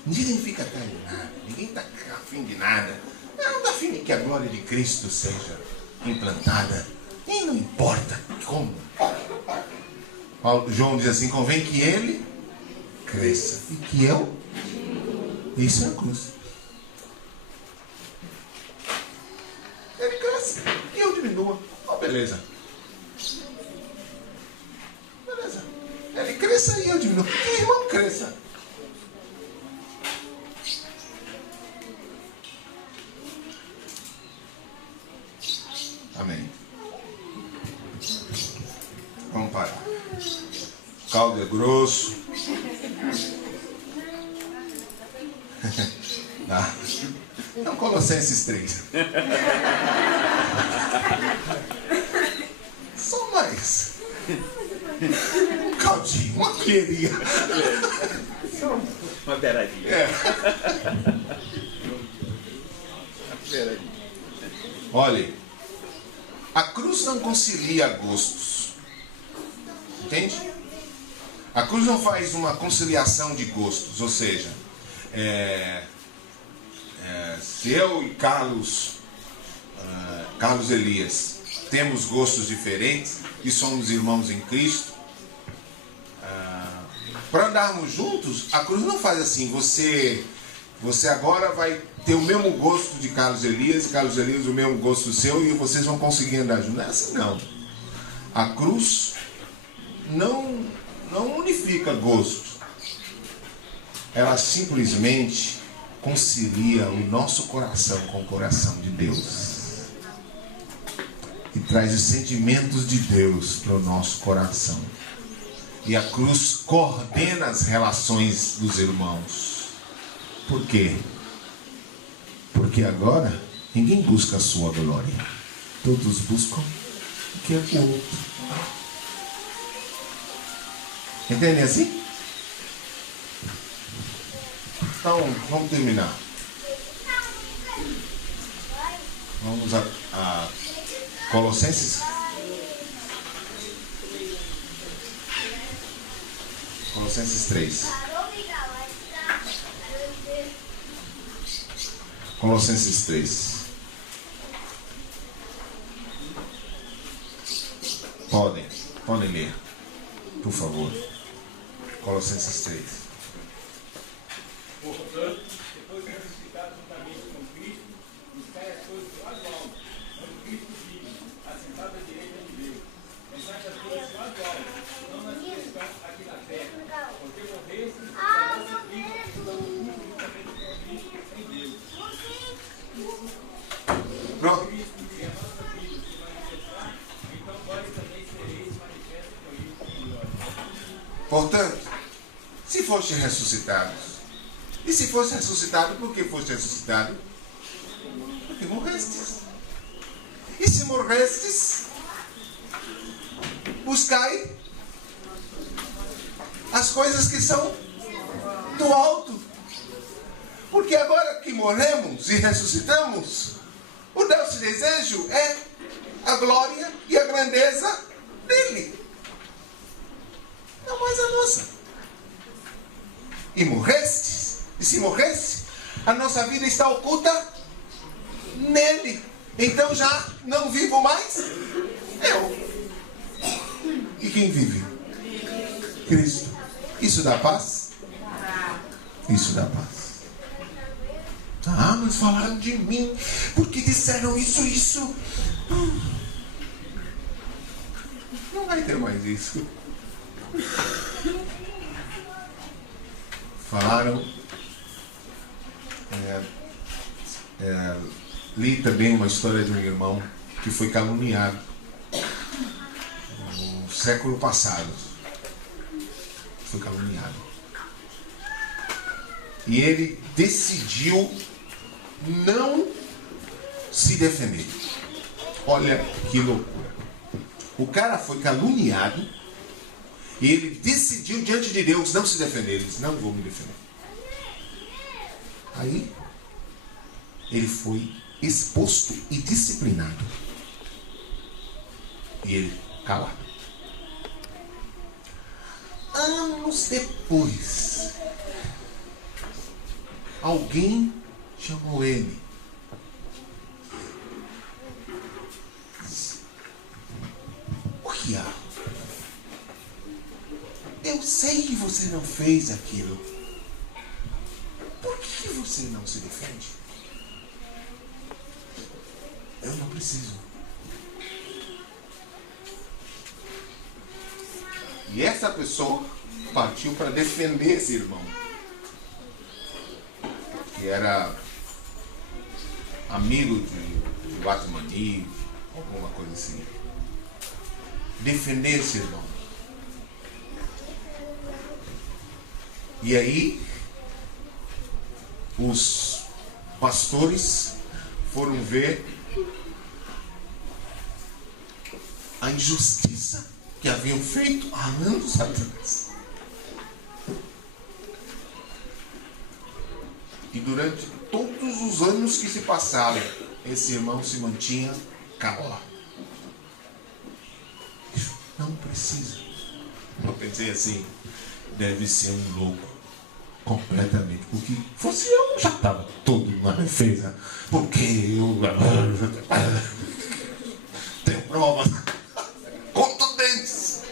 Ninguém fica atrás de nada, ninguém está afim de nada. Não está afim de que a glória de Cristo seja implantada. E não importa como. João diz assim: convém que ele cresça e que eu. Isso é a cruz. Ele cresce e eu diminua. Oh, beleza. Ele cresça e eu diminua. Que o irmão cresça. Amém. Vamos parar. O caldo é grosso. Tá. Então, Colossenses 3. Só mais. Um caldinho, uma colherinha. Uma beiradinha. É. Olha, a cruz não concilia gostos. Entende? A cruz não faz uma conciliação de gostos. Ou seja, se eu e Carlos Elias temos gostos diferentes e somos irmãos em Cristo, para andarmos juntos, a cruz não faz assim: você agora vai ter o mesmo gosto de Carlos Elias, e Carlos Elias o mesmo gosto seu, e vocês vão conseguir andar juntos. Não é assim, não. A cruz não unifica gostos. Ela simplesmente concilia o nosso coração com o coração de Deus. E traz os sentimentos de Deus para o nosso coração. E a cruz coordena as relações dos irmãos. Por quê? Porque agora ninguém busca a sua glória. Todos buscam o que é o outro. Entendem assim? Então, vamos terminar. Vamos a Colossenses. Colossenses 3. Colossenses 3. Podem ler, por favor. Colossenses 3. Portanto, depois de ressuscitado juntamente com Cristo, buscai as coisas do lado alto, onde Cristo vive, assentado à direita de Deus. Pensai as coisas do lado alto, não nas que estão aqui na terra, porque morreste e a vossa vida estava juntamente com Cristo em Deus. Portanto, se foste ressuscitado, e se foste ressuscitado, por que foste ressuscitado? Porque morrestes. E se morrestes, buscai as coisas que são do alto. Porque agora que morremos e ressuscitamos, o nosso desejo é a glória e a grandeza dele, não mais a nossa. E morrestes, e se morreste, a nossa vida está oculta nele. Então já não vivo mais eu. E quem vive? Cristo. Isso dá paz? Isso dá paz. Ah, mas falaram de mim, porque disseram isso. Não vai ter mais isso. Falaram. Li também uma história de um irmão que foi caluniado no século passado. Foi caluniado. E ele decidiu não se defender. Olha que loucura. O cara foi caluniado e ele decidiu diante de Deus não se defender. Ele disse, não vou me defender. Aí ele foi exposto e disciplinado. E ele calado. Anos depois, alguém chamou ele. O que há? Eu sei que você não fez aquilo. Por que você não se defende? Eu não preciso. E essa pessoa partiu para defender esse irmão, que era amigo de Batmani, alguma coisa assim. Defender esse irmão. E aí, os pastores foram ver a injustiça que haviam feito há anos atrás. E durante todos os anos que se passaram, esse irmão se mantinha calado. Não precisa. Eu pensei assim, deve ser um louco. Completamente. Porque fosse eu, já estava todo na defesa. Porque eu tenho provas contundentes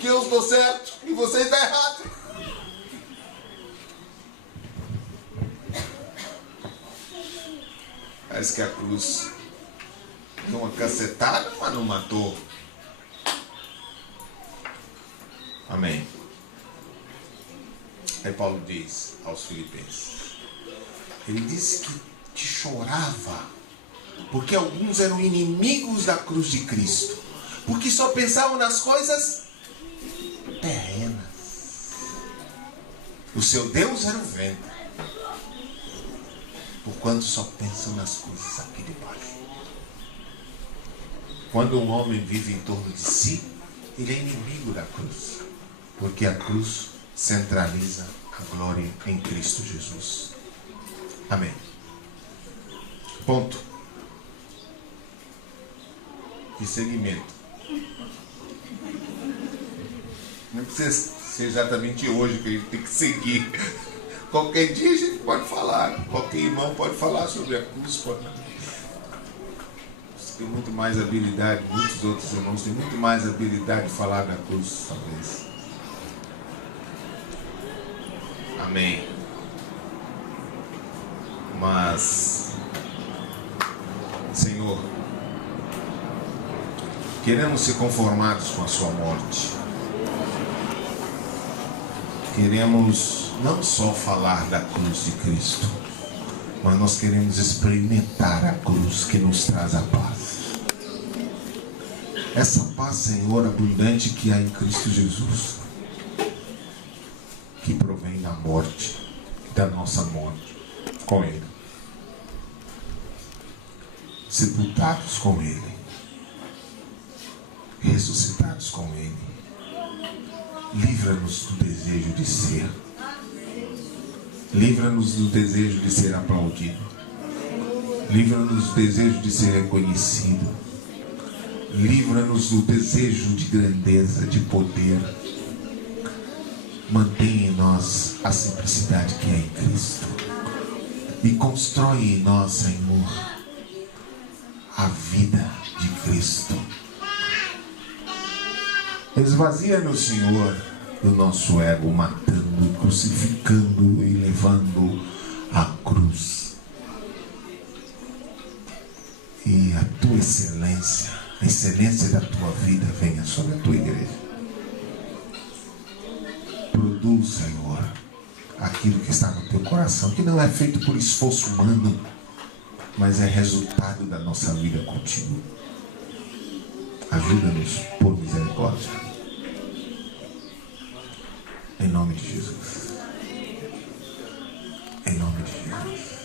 que eu estou certo e você está errado. Parece que a cruz deu uma cacetada, mas não matou. Amém. Aí Paulo diz aos Filipenses, ele disse que chorava, porque alguns eram inimigos da cruz de Cristo, porque só pensavam nas coisas terrenas. O seu Deus era o vento, porquanto só pensam nas coisas aqui debaixo. Quando um homem vive em torno de si, ele é inimigo da cruz, porque a cruz centraliza a glória em Cristo Jesus. Amém. Ponto. De seguimento. Não precisa ser exatamente hoje que a gente tem que seguir. Qualquer dia a gente pode falar. Qualquer irmão pode falar sobre a cruz. Você tem muito mais habilidade. Muitos outros irmãos têm muito mais habilidade de falar da cruz, talvez. Amém. Mas, Senhor, queremos ser conformados com a sua morte. Queremos não só falar da cruz de Cristo, mas nós queremos experimentar a cruz que nos traz a paz. Essa paz, Senhor, abundante que há em Cristo Jesus. que provém da morte, da nossa morte, com Ele. Sepultados com Ele, ressuscitados com Ele. Livra-nos do desejo de ser. Livra-nos do desejo de ser aplaudido. Livra-nos do desejo de ser reconhecido. Livra-nos do desejo de grandeza, de poder. Mantenha em nós a simplicidade que é em Cristo. E constrói em nós, Senhor, a vida de Cristo. Esvazia-nos, Senhor, do nosso ego, matando, crucificando e levando à cruz. E a tua excelência, a excelência da tua vida venha sobre a tua igreja. Produz, Senhor, aquilo que está no teu coração, que não é feito por esforço humano, mas é resultado da nossa vida contigo. Ajuda-nos por misericórdia. Em nome de Jesus. Em nome de Jesus.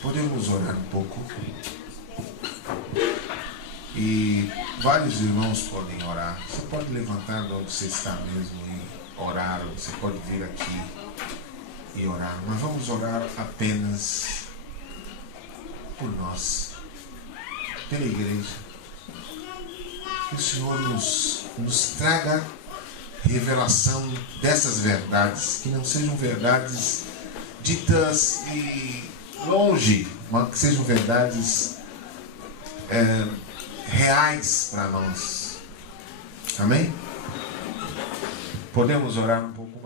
Podemos orar um pouco? E vários irmãos podem orar. Você pode levantar de onde você está mesmo e orar. Ou você pode vir aqui e orar. Mas vamos orar apenas por nós, pela igreja. Que o Senhor nos traga revelação dessas verdades, que não sejam verdades ditas e longe, mas que sejam verdades reais para nós. Amém? Podemos orar um pouco?